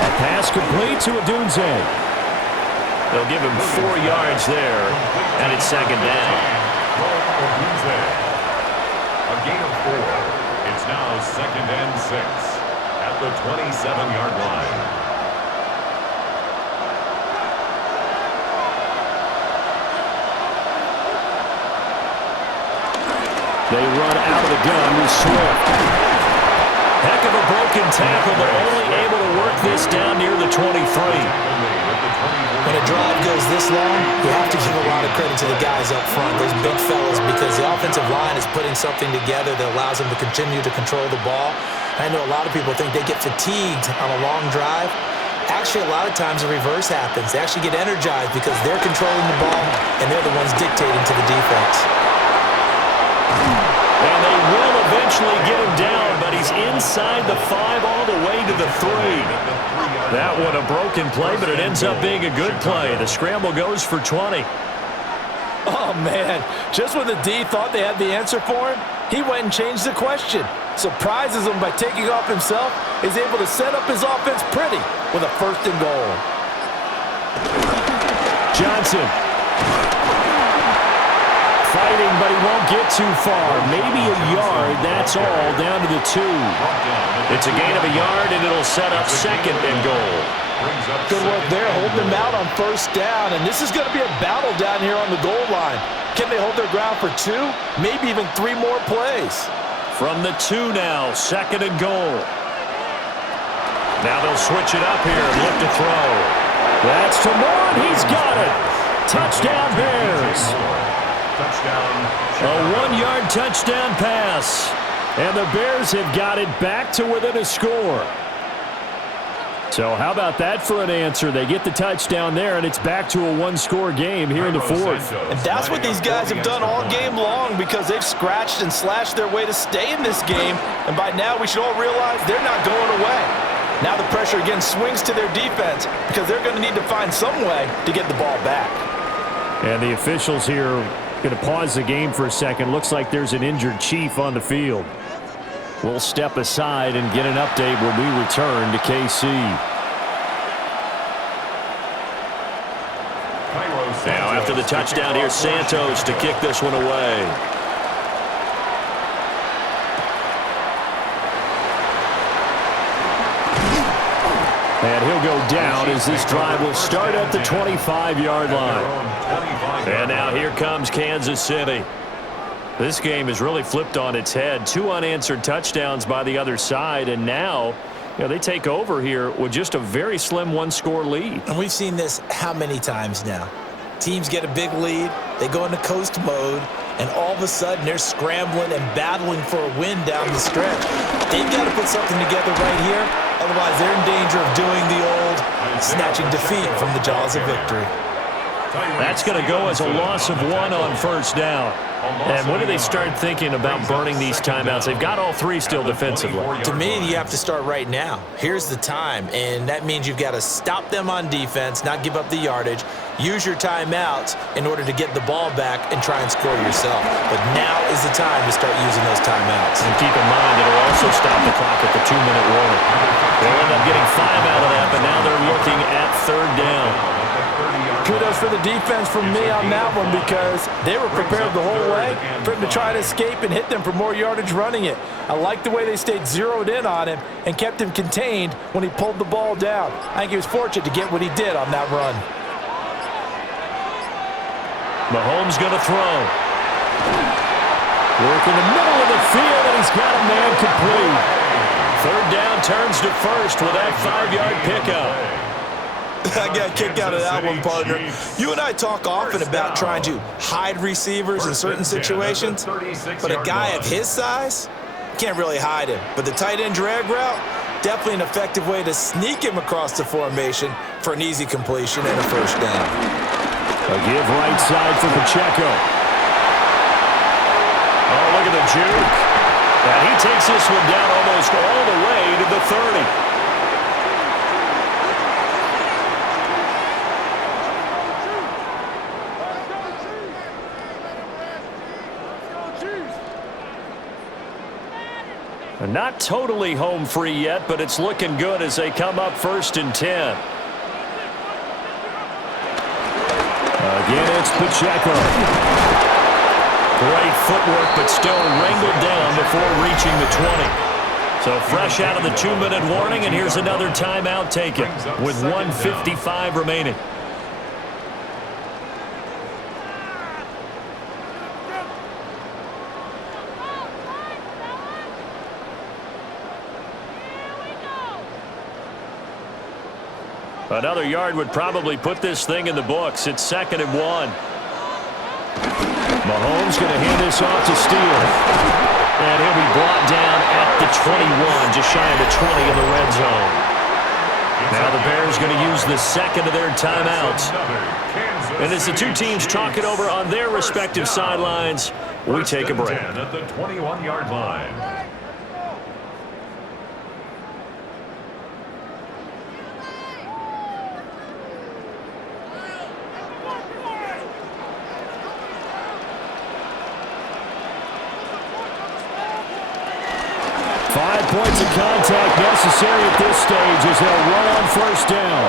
A pass complete to Odunze. They'll give him 4 yards there, and it's 2nd down. A gain of 4. It's now 2nd and 6 at the 27-yard line. They run out of the gun with Swift. Heck of a broken tackle, but only able to work this down near the 23. When a drive goes this long, you have to give a lot of credit to the guys up front, those big fellas, because the offensive line is putting something together that allows them to continue to control the ball. I know a lot of people think they get fatigued on a long drive. Actually, a lot of times the reverse happens. They actually get energized because they're controlling the ball, and they're the ones dictating to the defense. And they will eventually get him down, but he's inside the 5 all the way to the 3. That one a broken play, but it ends up being a good play. The scramble goes for 20. Oh, man. Just when the D thought they had the answer for him, he went and changed the question. Surprises him by taking off himself. Is able to set up his offense pretty with a 1st and goal. Johnson. Fighting, but he won't get too far. Maybe a yard, that's all, down to the 2. It's a gain of a yard, and it'll set up 2nd and goal. Good work there, holding them out on 1st down, and this is going to be a battle down here on the goal line. Can they hold their ground for 2? Maybe even 3 more plays. From the 2 now, 2nd and goal. Now they'll switch it up here and look to throw. That's to Moore, and he's got it. Touchdown, Bears. A 1-yard touchdown pass. And the Bears have got it back to within a score. So how about that for an answer? They get the touchdown there, and it's back to a 1-score game here in the 4th. And that's what these guys have done all game long because they've scratched and slashed their way to stay in this game. And by now we should all realize they're not going away. Now the pressure again swings to their defense because they're going to need to find some way to get the ball back. And the officials here going to pause the game for a second. Looks like there's an injured Chief on the field. We'll step aside and get an update when we return to KC. Now after the touchdown, here's Santos to kick this one away. And he'll go down as this drive will start at the 25-yard line. And now here comes Kansas City. This game has really flipped on its head. 2 unanswered touchdowns by the other side, and now they take over here with just a very slim 1-score lead. And we've seen this how many times now? Teams get a big lead, they go into coast mode, and all of a sudden they're scrambling and battling for a win down the stretch. They've got to put something together right here, otherwise they're in danger of doing the old snatching defeat from the jaws of victory. That's going to go as a loss of 1 on 1st down. And when do they start thinking about burning these timeouts? They've got all 3 still defensively. To me, you have to start right now. Here's the time, and that means you've got to stop them on defense, not give up the yardage, use your timeouts in order to get the ball back and try and score yourself. But now is the time to start using those timeouts. And keep in mind, it'll also stop the clock at the 2-minute warning. They'll end up getting 5 out of that, but now they're looking at 3rd down. Kudos for the defense from me on that one because they were prepared the whole way for him to try to escape and hit them for more yardage running it. I like the way they stayed zeroed in on him and kept him contained when he pulled the ball down. I think he was fortunate to get what he did on that run. Mahomes going to throw. Work in the middle of the field, and he's got a man complete. 3rd down turns to 1st with that 5-yard pickup. I got a kick out of that one, partner. You and I talk often about trying to hide receivers in certain situations, but a guy of his size can't really hide him. But the tight end drag route, definitely an effective way to sneak him across the formation for an easy completion and a 1st down. A give right side for Pacheco. Oh, look at the juke. And he takes this one down almost all the way to the 30. Not totally home free yet, but it's looking good as they come up 1st and 10. Again, it's Pacheco. Great footwork, but still wrangled down before reaching the 20. So fresh out of the 2-minute warning, and here's another timeout taken with 1:55 remaining. Another yard would probably put this thing in the books. It's 2nd and 1. Mahomes going to hand this off to Steele. And he'll be brought down at the 21, just shy of the 20 in the red zone. Now the Bears going to use the second of their timeouts. And as the two teams talk it over on their respective sidelines, we take a break. At the 21-yard line. 5 points of contact necessary at this stage as they'll run on 1st down.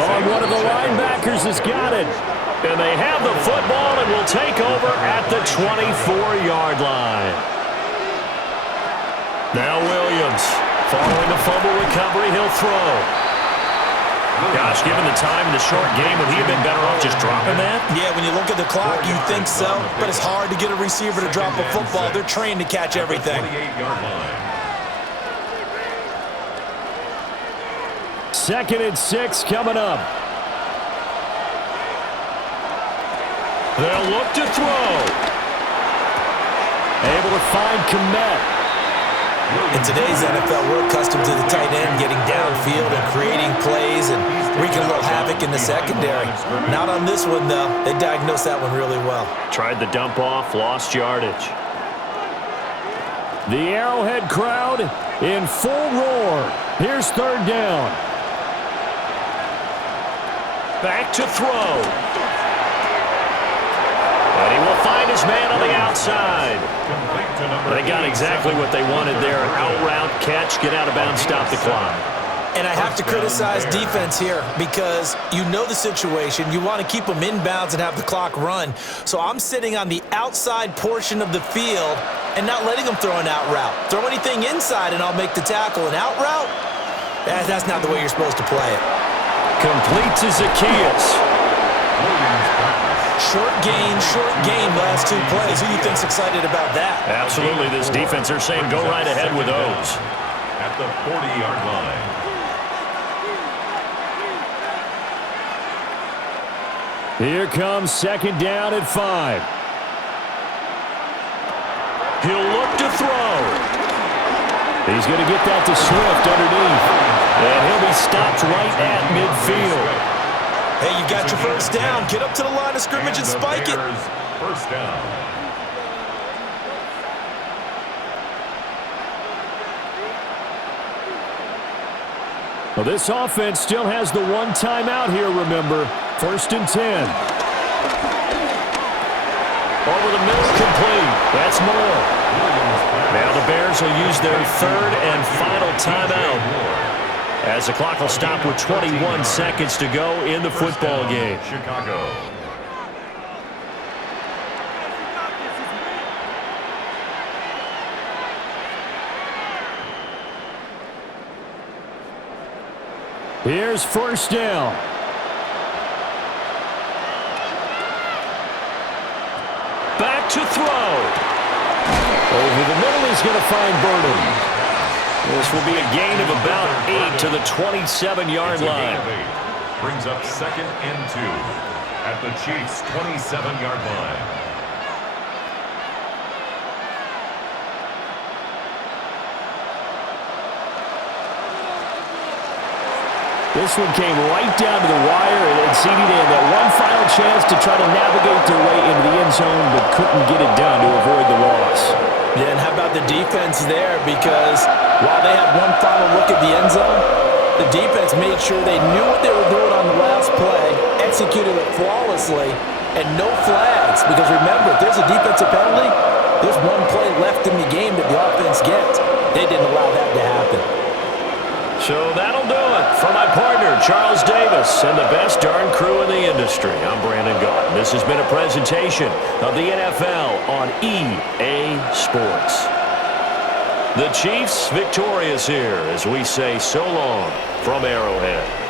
Oh, one of the linebackers has got it. And they have the football and will take over at the 24-yard line. Now Williams, following the fumble recovery, he'll throw. Gosh, given the time in the short game, would he have been better off just dropping that? Yeah, when you look at the clock, you think so, but it's hard to get a receiver to drop a football. They're trained to catch everything. 28-yard line. 2nd and 6 coming up. They'll look to throw. Able to find Komet. In today's NFL, we're accustomed to the tight end getting downfield and creating plays and wreaking a little havoc in the secondary. Not on this one, though. They diagnosed that one really well. Tried the dump off, lost yardage. The Arrowhead crowd in full roar. Here's 3rd down. Back to throw. And he will find his man on the outside. They got exactly what they wanted there. An out route catch, get out of bounds, stop the clock. And I have to criticize defense here because you know the situation. You want to keep them inbounds and have the clock run. So I'm sitting on the outside portion of the field and not letting them throw an out route. Throw anything inside and I'll make the tackle. An out route? That's not the way you're supposed to play it. Complete to Zacchaeus. Short gain, last 2 plays. Who do you think's excited about that? Absolutely, this defense, they're saying go right ahead with those. At the 40-yard line. Here comes 2nd down at 5. He'll look to throw. He's going to get that to Swift underneath. And he'll be stopped right at midfield. Hey, you got your 1st down. Get up to the line of scrimmage and spike it. 1st down. Well, this offense still has the 1 timeout here, remember. 1st and 10. Over the middle, complete. That's more. Now the Bears will use their 3rd and final timeout, as the clock will stop with 21 seconds to go in the football game. Chicago. Here's 1st down. Back to throw. Over the middle, he's going to find Burden. This will be a gain of about 8 to the 27-yard line. Brings up 2nd and 2 at the Chiefs' 27-yard line. This one came right down to the wire, and Ceedee had that one final chance to try to navigate their way into the end zone, but couldn't get it done to avoid the loss. Yeah, and how about the defense there? Because while they had one final look at the end zone, the defense made sure they knew what they were doing on the last play, executed it flawlessly, and no flags. Because remember, if there's a defensive penalty, there's 1 play left in the game that the offense gets. They didn't allow that to happen. So that'll do it for my partner, Charles Davis, and the best darn crew in the industry. I'm Brandon Gaudin. This has been a presentation of the NFL on EA Sports. The Chiefs victorious here as we say so long from Arrowhead.